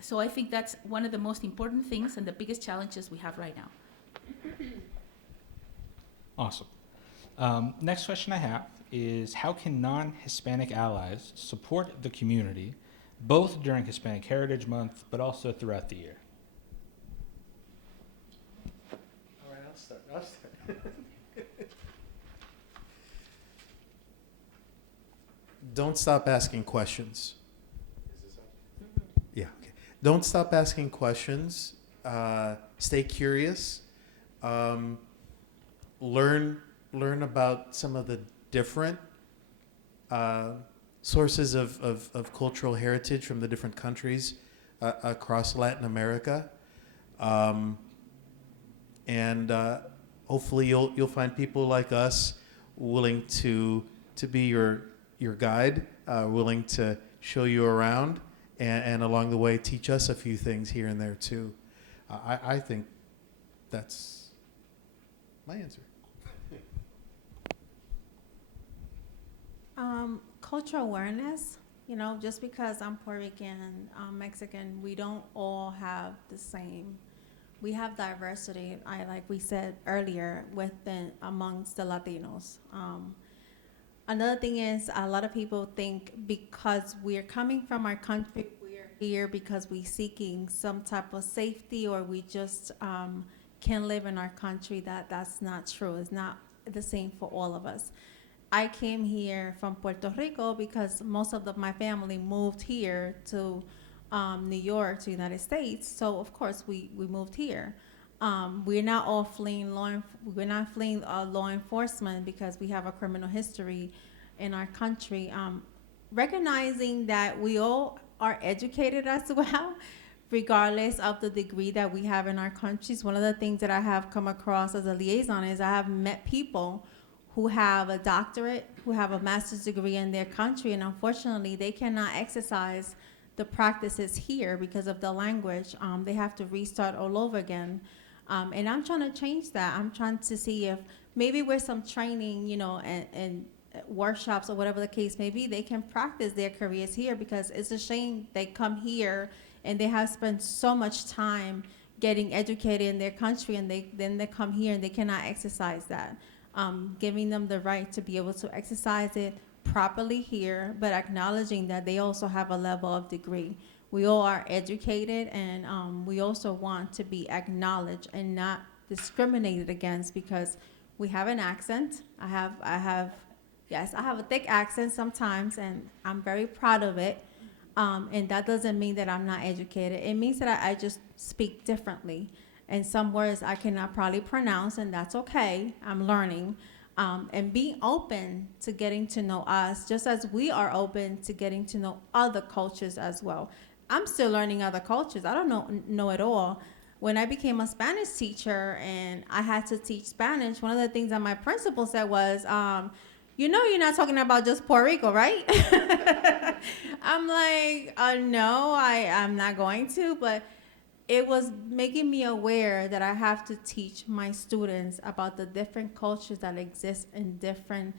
So I think that's one of the most important things and the biggest challenges we have right now. Awesome. Next question I have is, how can non-Hispanic allies support the community, both during Hispanic Heritage Month, but also throughout the year? All right, I'll start. Don't stop asking questions. Yeah, okay. Don't stop asking questions. Stay curious. Learn about some of the different sources of cultural heritage from the different countries across Latin America. And hopefully you'll find people like us willing to be your guide, willing to show you around, and along the way teach us a few things here and there too. I think that's my answer. Cultural awareness, just because I'm Puerto Rican, Mexican, we don't all have the same. We have diversity, like we said earlier, amongst the Latinos. Another thing is, a lot of people think because we're coming from our country, we're here because we're seeking some type of safety, or we just can live in our country. That's not true. It's not the same for all of us. I came here from Puerto Rico because most of my family moved here to New York, to United States. So of course we moved here. We're not all fleeing we're not fleeing law enforcement because we have a criminal history in our country. Recognizing that we all are educated as well, regardless of the degree that we have in our countries. One of the things that I have come across as a liaison is I have met people who have a doctorate, who have a master's degree in their country, and unfortunately they cannot exercise the practices here because of the language. They have to restart all over again. And I'm trying to change that. I'm trying to see if maybe with some training, and workshops or whatever the case may be, they can practice their careers here, because it's a shame they come here and they have spent so much time getting educated in their country, and then they come here and they cannot exercise that. Giving them the right to be able to exercise it properly here, but acknowledging that they also have a level of degree. We all are educated, and we also want to be acknowledged and not discriminated against because we have an accent. I have a thick accent sometimes, and I'm very proud of it. And that doesn't mean that I'm not educated. It means that I just speak differently. And some words I cannot probably pronounce, and that's okay. I'm learning. And being open to getting to know us, just as we are open to getting to know other cultures as well. I'm still learning other cultures. I don't know it all. When I became a Spanish teacher and I had to teach Spanish, one of the things that my principal said was, you're not talking about just Puerto Rico, right? I'm like, no, I'm not going to, but it was making me aware that I have to teach my students about the different cultures that exist in different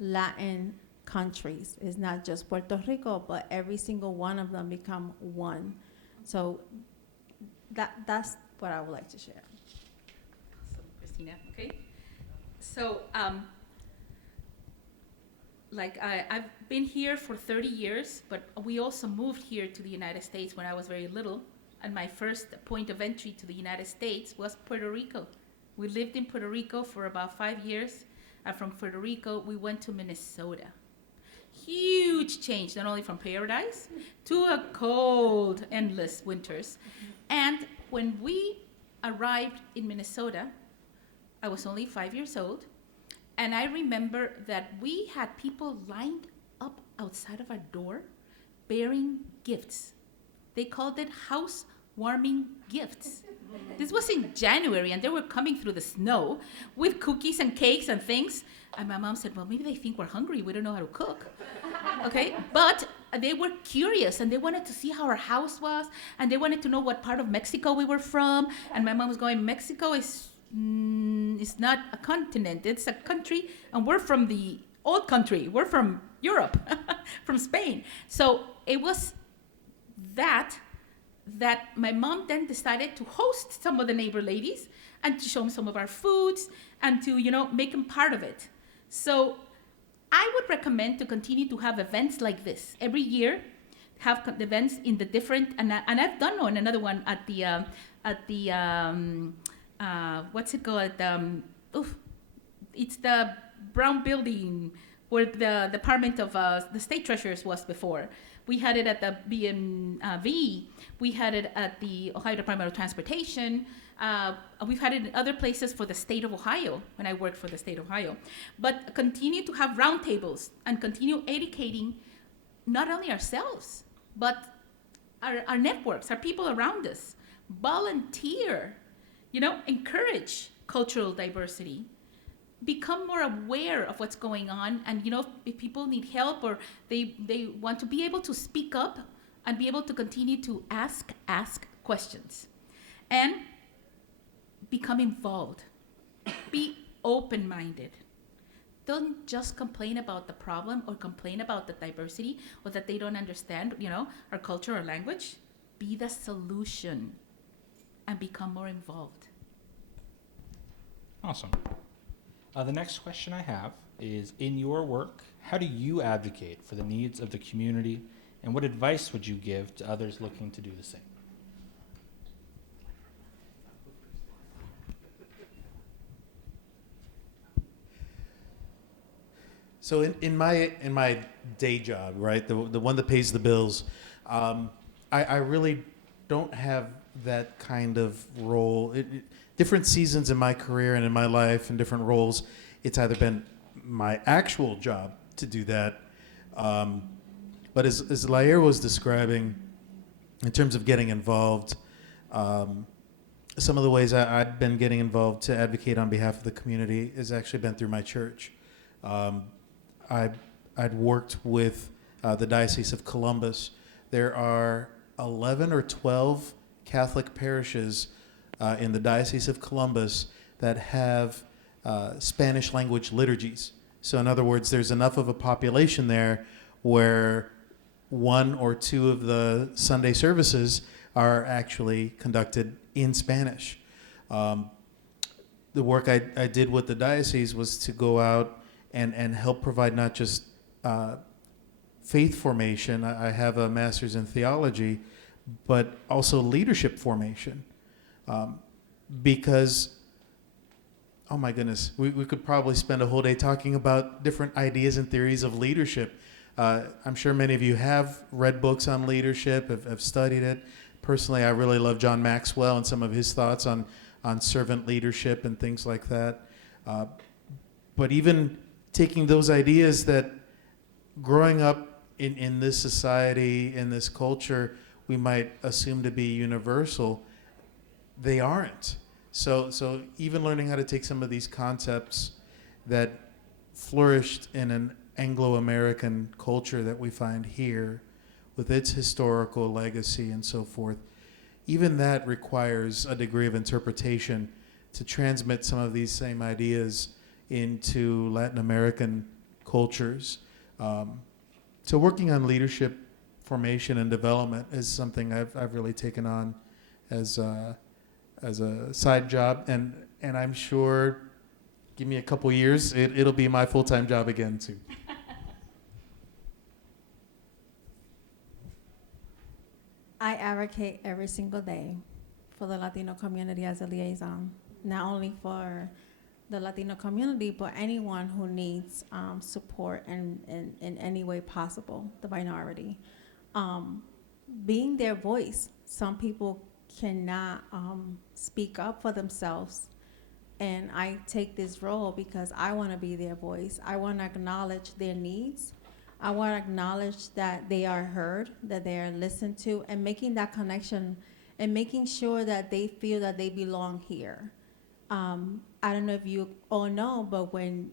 Latin countries. It's not just Puerto Rico, but every single one of them become one. So that's what I would like to share. Awesome, Christina. Okay. So, I've been here for 30 years, but we also moved here to the United States when I was very little. And my first point of entry to the United States was Puerto Rico. We lived in Puerto Rico for about 5 years. And from Puerto Rico, we went to Minnesota. Huge change, not only from paradise to a cold, endless winters. And when we arrived in Minnesota, I was only 5 years old. And I remember that we had people lined up outside of our door bearing gifts. They called it housewarming gifts. This was in January, and they were coming through the snow with cookies and cakes and things. And my mom said, well, maybe they think we're hungry. We don't know how to cook. Okay? But they were curious, and they wanted to see how our house was, and they wanted to know what part of Mexico we were from. And my mom was going, Mexico is not a continent. It's a country, and we're from the old country. We're from Europe, from Spain. So it was that my mom then decided to host some of the neighbor ladies and to show them some of our foods and to, make them part of it. So I would recommend to continue to have events like this every year, have events in the different, and I've done another one at the what's it called? It's the brown building where the Department of the State Treasurers was before. We had it at the BMV. We had it at the Ohio Department of Transportation. We've had it in other places for the state of Ohio when I worked for the state of Ohio. But continue to have roundtables and continue educating not only ourselves, but our networks, our people around us. Volunteer, encourage cultural diversity. Become more aware of what's going on, and if people need help or they want to be able to speak up and be able to continue to ask questions and become involved. Be open-minded. Don't just complain about the problem or complain about the diversity or that they don't understand our culture or language. Be the solution and become more involved. Awesome. The next question I have is, in your work, how do you advocate for the needs of the community, and what advice would you give to others looking to do the same? So in my day job, right, the one that pays the bills, I really don't have that kind of role. Different seasons in my career and in my life and different roles, it's either been my actual job to do that, but as Lair was describing, in terms of getting involved, some of the ways I've been getting involved to advocate on behalf of the community has actually been through my church. I'd worked with the Diocese of Columbus. There are 11 or 12 Catholic parishes in the Diocese of Columbus that have Spanish language liturgies. So in other words, there's enough of a population there where one or two of the Sunday services are actually conducted in Spanish. The work I did with the diocese was to go out and help provide not just faith formation. I have a master's in theology, but also leadership formation. Because, oh my goodness, we could probably spend a whole day talking about different ideas and theories of leadership. I'm sure many of you have read books on leadership, have studied it. Personally, I really love John Maxwell and some of his thoughts on servant leadership and things like that. But even taking those ideas that growing up in this society, in this culture, we might assume to be universal, they aren't. So even learning how to take some of these concepts that flourished in an Anglo-American culture that we find here, with its historical legacy and so forth, even that requires a degree of interpretation to transmit some of these same ideas into Latin American cultures. So working on leadership formation and development is something I've really taken on as a side job, and I'm sure, give me a couple years, it'll be my full-time job again too. I advocate every single day for the Latino community as a liaison, not only for the Latino community, but anyone who needs support in any way possible, the minority. Being their voice, some people cannot speak up for themselves, and I take this role because I want to be their voice. I want to acknowledge their needs. I want to acknowledge that they are heard, that they are listened to, and making that connection and making sure that they feel that they belong here. I don't know if you all know, but when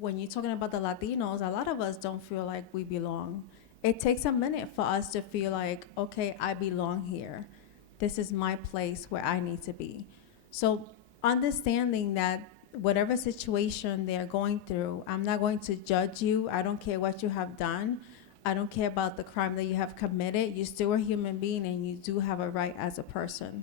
you're talking about the Latinos, a lot of us don't feel like we belong. It takes a minute for us to feel like, okay, I belong here. This is my place where I need to be. So understanding that whatever situation they're going through, I'm not going to judge you. I don't care what you have done. I don't care about the crime that you have committed. You're still a human being, and you do have a right as a person,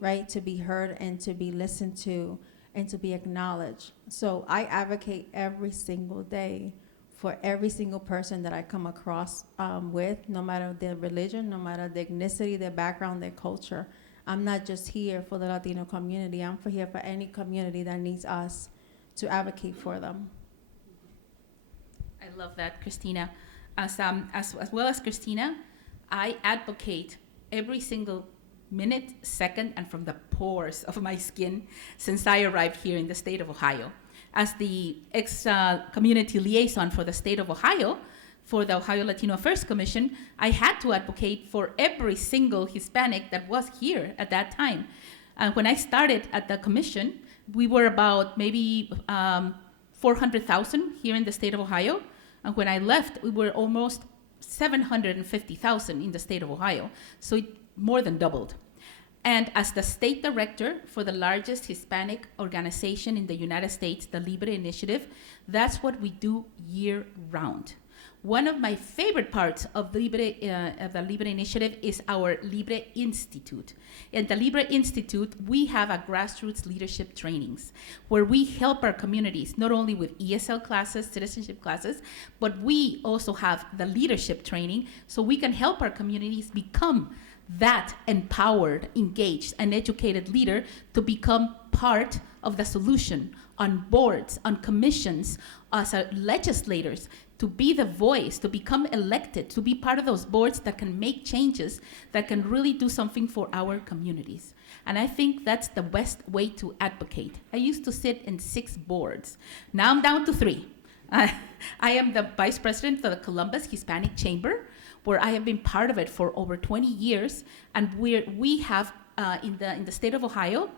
right, to be heard and to be listened to and to be acknowledged. So I advocate every single day for every single person that I come across with, no matter their religion, no matter their ethnicity, their background, their culture. I'm not just here for the Latino community. I'm here for any community that needs us to advocate for them. I love that, Christina. As well as Christina, I advocate every single minute, second, and from the pores of my skin since I arrived here in the state of Ohio. As the ex-community liaison for the state of Ohio, for the Ohio Latino Affairs Commission, I had to advocate for every single Hispanic that was here at that time. When I started at the commission, we were about maybe 400,000 here in the state of Ohio. And when I left, we were almost 750,000 in the state of Ohio. So it more than doubled. And as the state director for the largest Hispanic organization in the United States, the Libre Initiative, that's what we do year round. One of my favorite parts of the Libre Initiative is our Libre Institute. In the Libre Institute, we have a grassroots leadership trainings where we help our communities, not only with ESL classes, citizenship classes, but we also have the leadership training so we can help our communities become that empowered, engaged, and educated leader to become part of the solution on boards, on commissions, as legislators, to be the voice, to become elected, to be part of those boards that can make changes, that can really do something for our communities. And I think that's the best way to advocate. I used to sit in 6 boards. Now I'm down to 3. I am the vice president for the Columbus Hispanic Chamber, where I have been part of it for over 20 years. And we have, in the state of Ohio,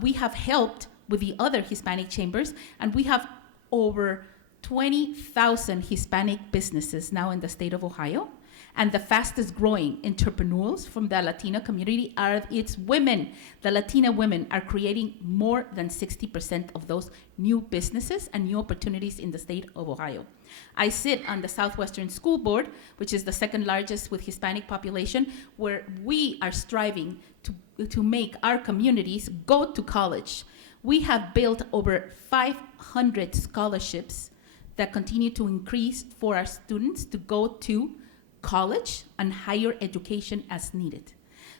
we have helped with the other Hispanic chambers, and we have over 20,000 Hispanic businesses now in the state of Ohio. And the fastest growing entrepreneurs from the Latino community are its women. The Latina women are creating more than 60% of those new businesses and new opportunities in the state of Ohio. I sit on the Southwestern School Board, which is the second largest with Hispanic population, where we are striving to make our communities go to college. We have built over 500 scholarships that continue to increase for our students to go to college and higher education as needed.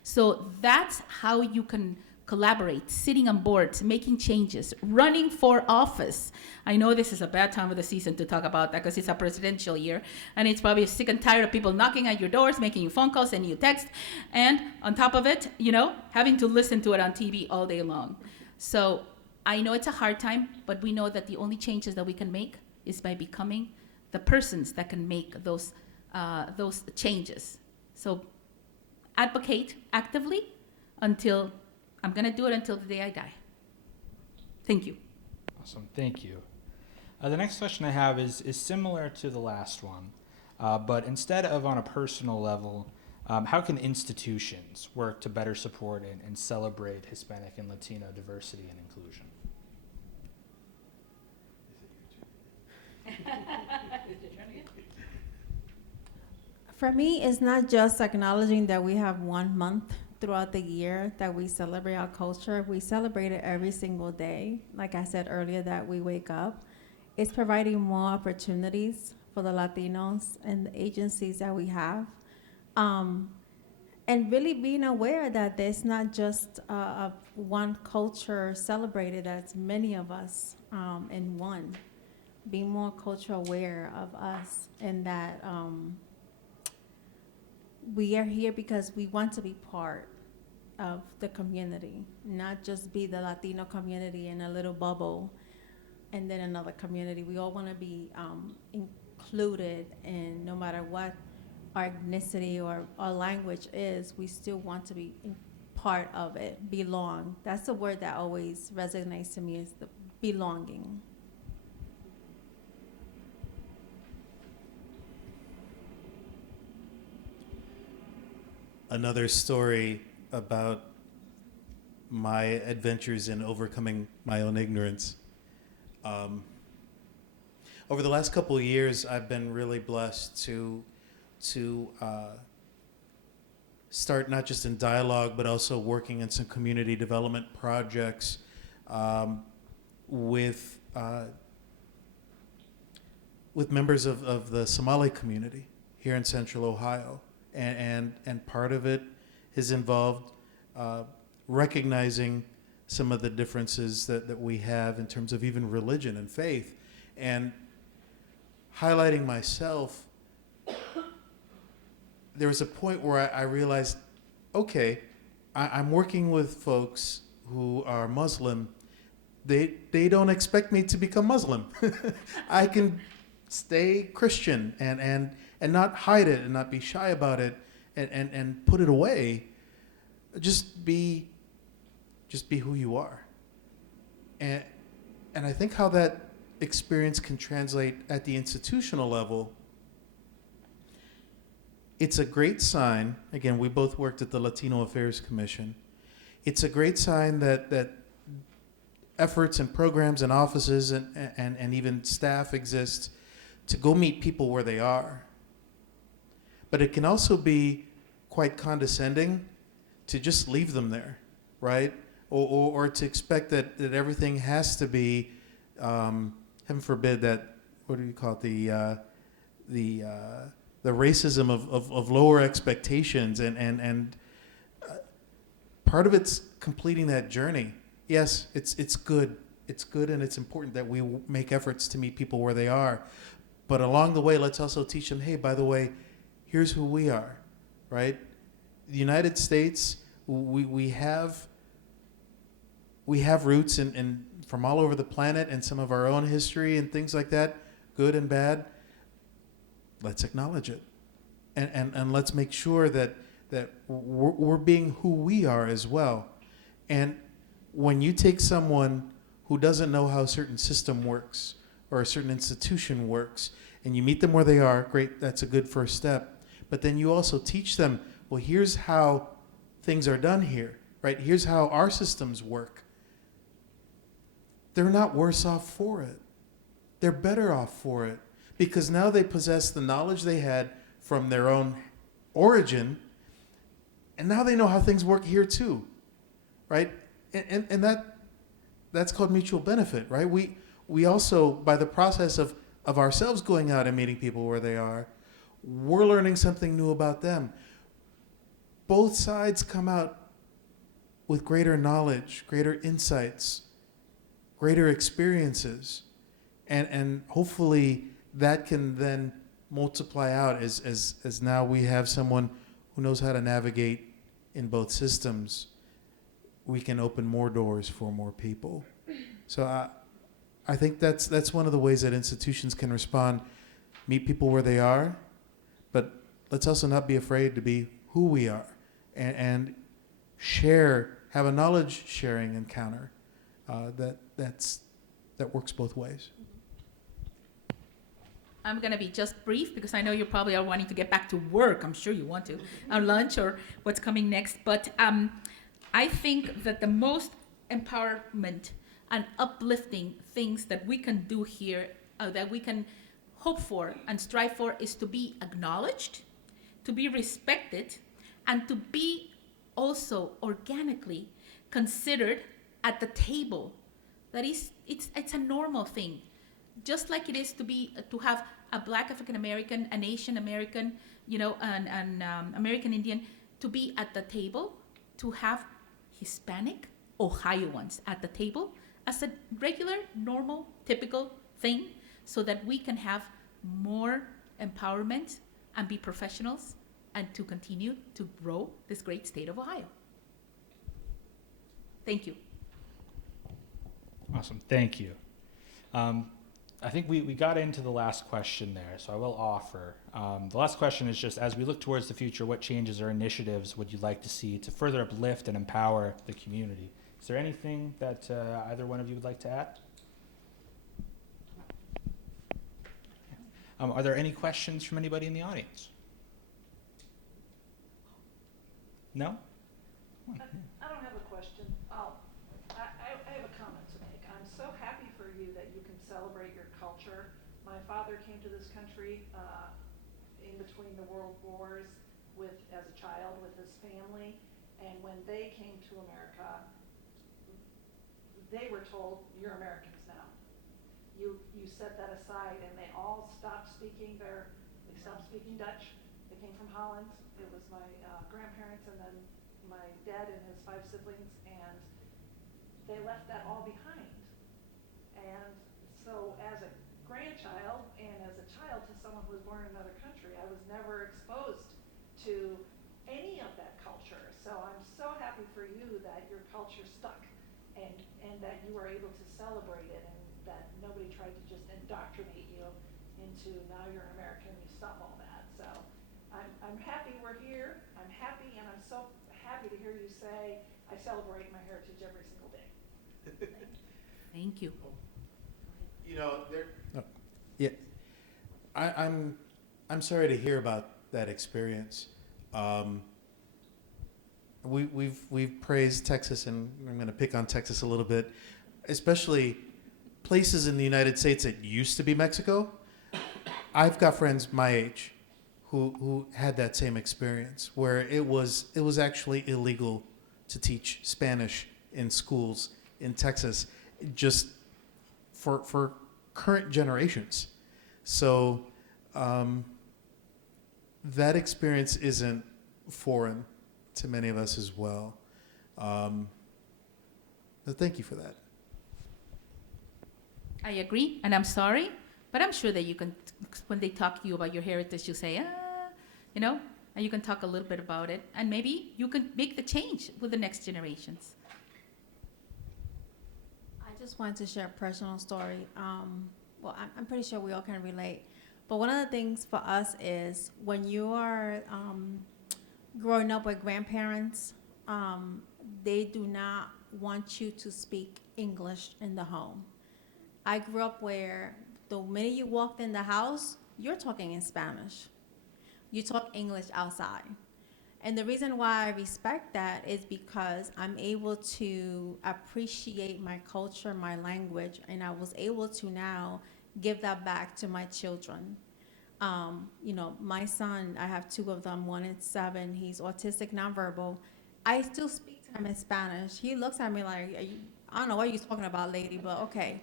So that's how you can collaborate, sitting on boards, making changes, running for office. I know this is a bad time of the season to talk about that because it's a presidential year, and it's probably sick and tired of people knocking at your doors, making you phone calls, sending you texts, and on top of it, having to listen to it on TV all day long. So I know it's a hard time, but we know that the only changes that we can make is by becoming the persons that can make those changes. So advocate actively until, I'm gonna do it until the day I die. Thank you. Awesome, thank you. The next question I have is similar to the last one, but instead of on a personal level, how can institutions work to better support and celebrate Hispanic and Latino diversity and inclusion? For me, it's not just acknowledging that we have 1 month throughout the year that we celebrate our culture. We celebrate it every single day. Like I said earlier, that we wake up. It's providing more opportunities for the Latinos and the agencies that we have. And really being aware that there's not just one culture celebrated, that's many of us in one. Being more culture aware of us, and that we are here because we want to be part of the community, not just be the Latino community in a little bubble and then another community. We all want to be included, and no matter what our ethnicity or our language is, we still want to be part of it, belong. That's the word that always resonates to me, is the belonging. Another story about my adventures in overcoming my own ignorance. Over the last couple of years, I've been really blessed to start not just in dialogue, but also working in some community development projects with members of the Somali community here in Central Ohio. And part of it is involved recognizing some of the differences that we have in terms of even religion and faith, and highlighting myself. There was a point where I realized, okay, I'm working with folks who are Muslim. They don't expect me to become Muslim. I can stay Christian and not hide it and not be shy about it and put it away. Just be who you are. And I think how that experience can translate at the institutional level. It's a great sign. Again, we both worked at the Latino Affairs Commission. It's a great sign that efforts and programs and offices and even staff exist to go meet people where they are. But it can also be quite condescending to just leave them there, right? Or to expect that everything has to be, heaven forbid, that, what do you call it, the racism of lower expectations, and part of it's completing that journey. Yes, it's good. It's good, and it's important that we make efforts to meet people where they are. But along the way, let's also teach them, hey, by the way, here's who we are, right? The United States, we have roots in from all over the planet, and some of our own history and things like that, good and bad. Let's acknowledge it, and let's make sure that we're being who we are as well. And when you take someone who doesn't know how a certain system works or a certain institution works, and you meet them where they are, great, that's a good first step. But then you also teach them, well, here's how things are done here, right? Here's how our systems work. They're not worse off for it. They're better off for it, because now they possess the knowledge they had from their own origin, and now they know how things work here too, right? And that's called mutual benefit, right? We also, by the process of ourselves going out and meeting people where they are, we're learning something new about them. Both sides come out with greater knowledge, greater insights, greater experiences, and hopefully that can then multiply out as now we have someone who knows how to navigate in both systems. We can open more doors for more people. So I think that's one of the ways that institutions can respond, meet people where they are, but let's also not be afraid to be who we are, and share, have a knowledge sharing encounter that works both ways. I'm going to be just brief because I know you probably are wanting to get back to work. I'm sure you want to, or lunch, or what's coming next. But I think that the most empowerment and uplifting things that we can do here, that we can hope for and strive for, is to be acknowledged, to be respected, and to be also organically considered at the table. That is, it's a normal thing. Just like it is to have a Black African American, an Asian American, an American Indian to be at the table, to have Hispanic Ohioans at the table as a regular, normal, typical thing, so that we can have more empowerment and be professionals and to continue to grow this great state of Ohio. Thank you. Awesome, thank you. I think we got into the last question there, so I will offer. The last question is just, as we look towards the future, what changes or initiatives would you like to see to further uplift and empower the community? Is there anything that either one of you would like to add? Are there any questions from anybody in the audience? No? I don't have a question. I have a comment to make. I'm so happy for you that you can celebrate your culture. My father came to this country in between the world wars as a child with his family, and when they came to America, they were told, "You're Americans now." You set that aside, and they all stopped speaking Dutch. They came from Holland. It was my grandparents, and then my dad and his 5 siblings, and they left that all behind. And so as a grandchild and as a child to someone who was born in another country, I was never exposed to any of that culture. So I'm so happy for you that your culture stuck, and that you were able to celebrate it, and that nobody tried to just indoctrinate you into, now you're an American, you stop all that. So I'm happy we're here. I'm happy, and I'm so happy to hear you say, I celebrate my heritage every single day. Thank you. Yeah, I'm sorry to hear about that experience. We've praised Texas, and I'm going to pick on Texas a little bit, especially places in the United States that used to be Mexico. I've got friends my age who had that same experience where it was actually illegal to teach Spanish in schools in Texas, just for current generations. So that experience isn't foreign to many of us as well. But thank you for that. I agree, and I'm sorry, but I'm sure that you can, when they talk to you about your heritage, you say, you know, and you can talk a little bit about it, and maybe you can make the change with the next generations. I just wanted to share a personal story. Well, I'm pretty sure we all can relate. But one of the things for us is when you are growing up with grandparents, they do not want you to speak English in the home. I grew up where the minute you walked in the house, you're talking in Spanish. You talk English outside. And the reason why I respect that is because I'm able to appreciate my culture, my language, and I was able to now give that back to my children. You know, my son, I have two of them, one is 7, he's autistic, nonverbal. I still speak to him in Spanish. He looks at me like, I don't know what you're talking about, lady, but okay.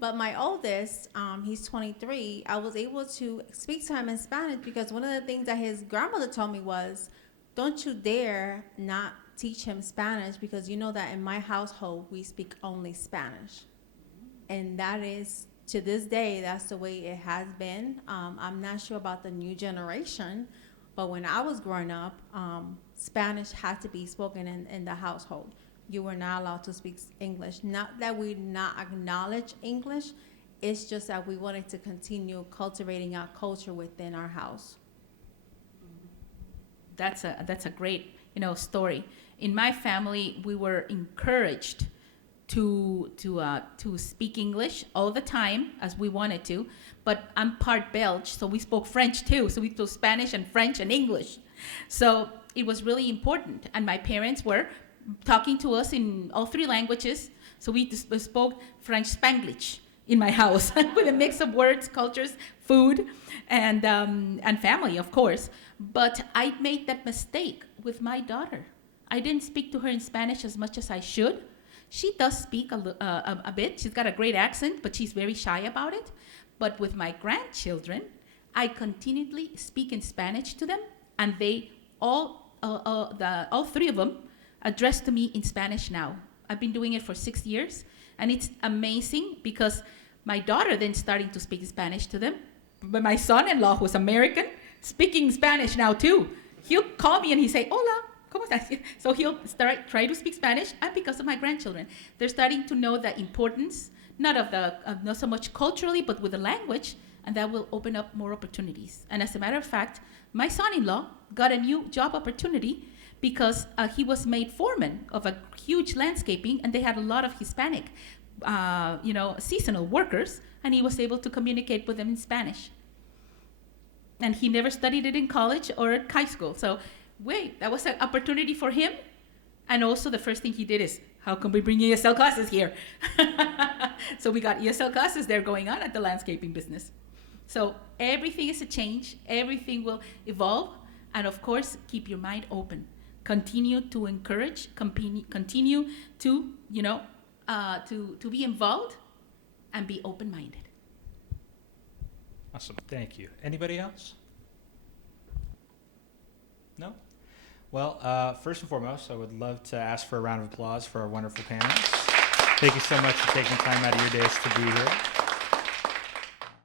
But my oldest, he's 23, I was able to speak to him in Spanish because one of the things that his grandmother told me was, don't you dare not teach him Spanish because you know that in my household, we speak only Spanish. And that is, to this day, that's the way it has been. I'm not sure about the new generation, but when I was growing up, Spanish had to be spoken in the household. You were not allowed to speak English. Not that we not acknowledge English, it's just that we wanted to continue cultivating our culture within our house. That's a great, story. In my family, we were encouraged to speak English all the time as we wanted to, but I'm part Belgian, so we spoke French too. So we spoke Spanish and French and English. So it was really important, and my parents were talking to us in all 3 languages. So we spoke French Spanglish in my house with a mix of words, cultures, food, and family, of course. But I made that mistake with my daughter. I didn't speak to her in Spanish as much as I should. She does speak a bit. She's got a great accent, but she's very shy about it. But with my grandchildren, I continually speak in Spanish to them, and they all 3 of them address to me in Spanish now. I've been doing it for 6 years, and it's amazing because my daughter then starting to speak Spanish to them, but my son-in-law, who's American, speaking Spanish now too. He'll call me and he say, "Hola, ¿cómo estás?" So he'll try to speak Spanish, and because of my grandchildren, they're starting to know the importance, not so much culturally, but with the language, and that will open up more opportunities. And as a matter of fact, my son-in-law got a new job opportunity because he was made foreman of a huge landscaping, and they had a lot of Hispanic, seasonal workers, and he was able to communicate with them in Spanish. And he never studied it in college or high school. So, that was an opportunity for him. And also the first thing he did is, how can we bring ESL classes here? So we got ESL classes there going on at the landscaping business. So everything is a change. Everything will evolve. And of course, keep your mind open. Continue to encourage, continue to, to be involved and be open-minded. Awesome. Thank you. Anybody else? No? Well, first and foremost, I would love to ask for a round of applause for our wonderful panelists. Thank you so much for taking time out of your days to be here.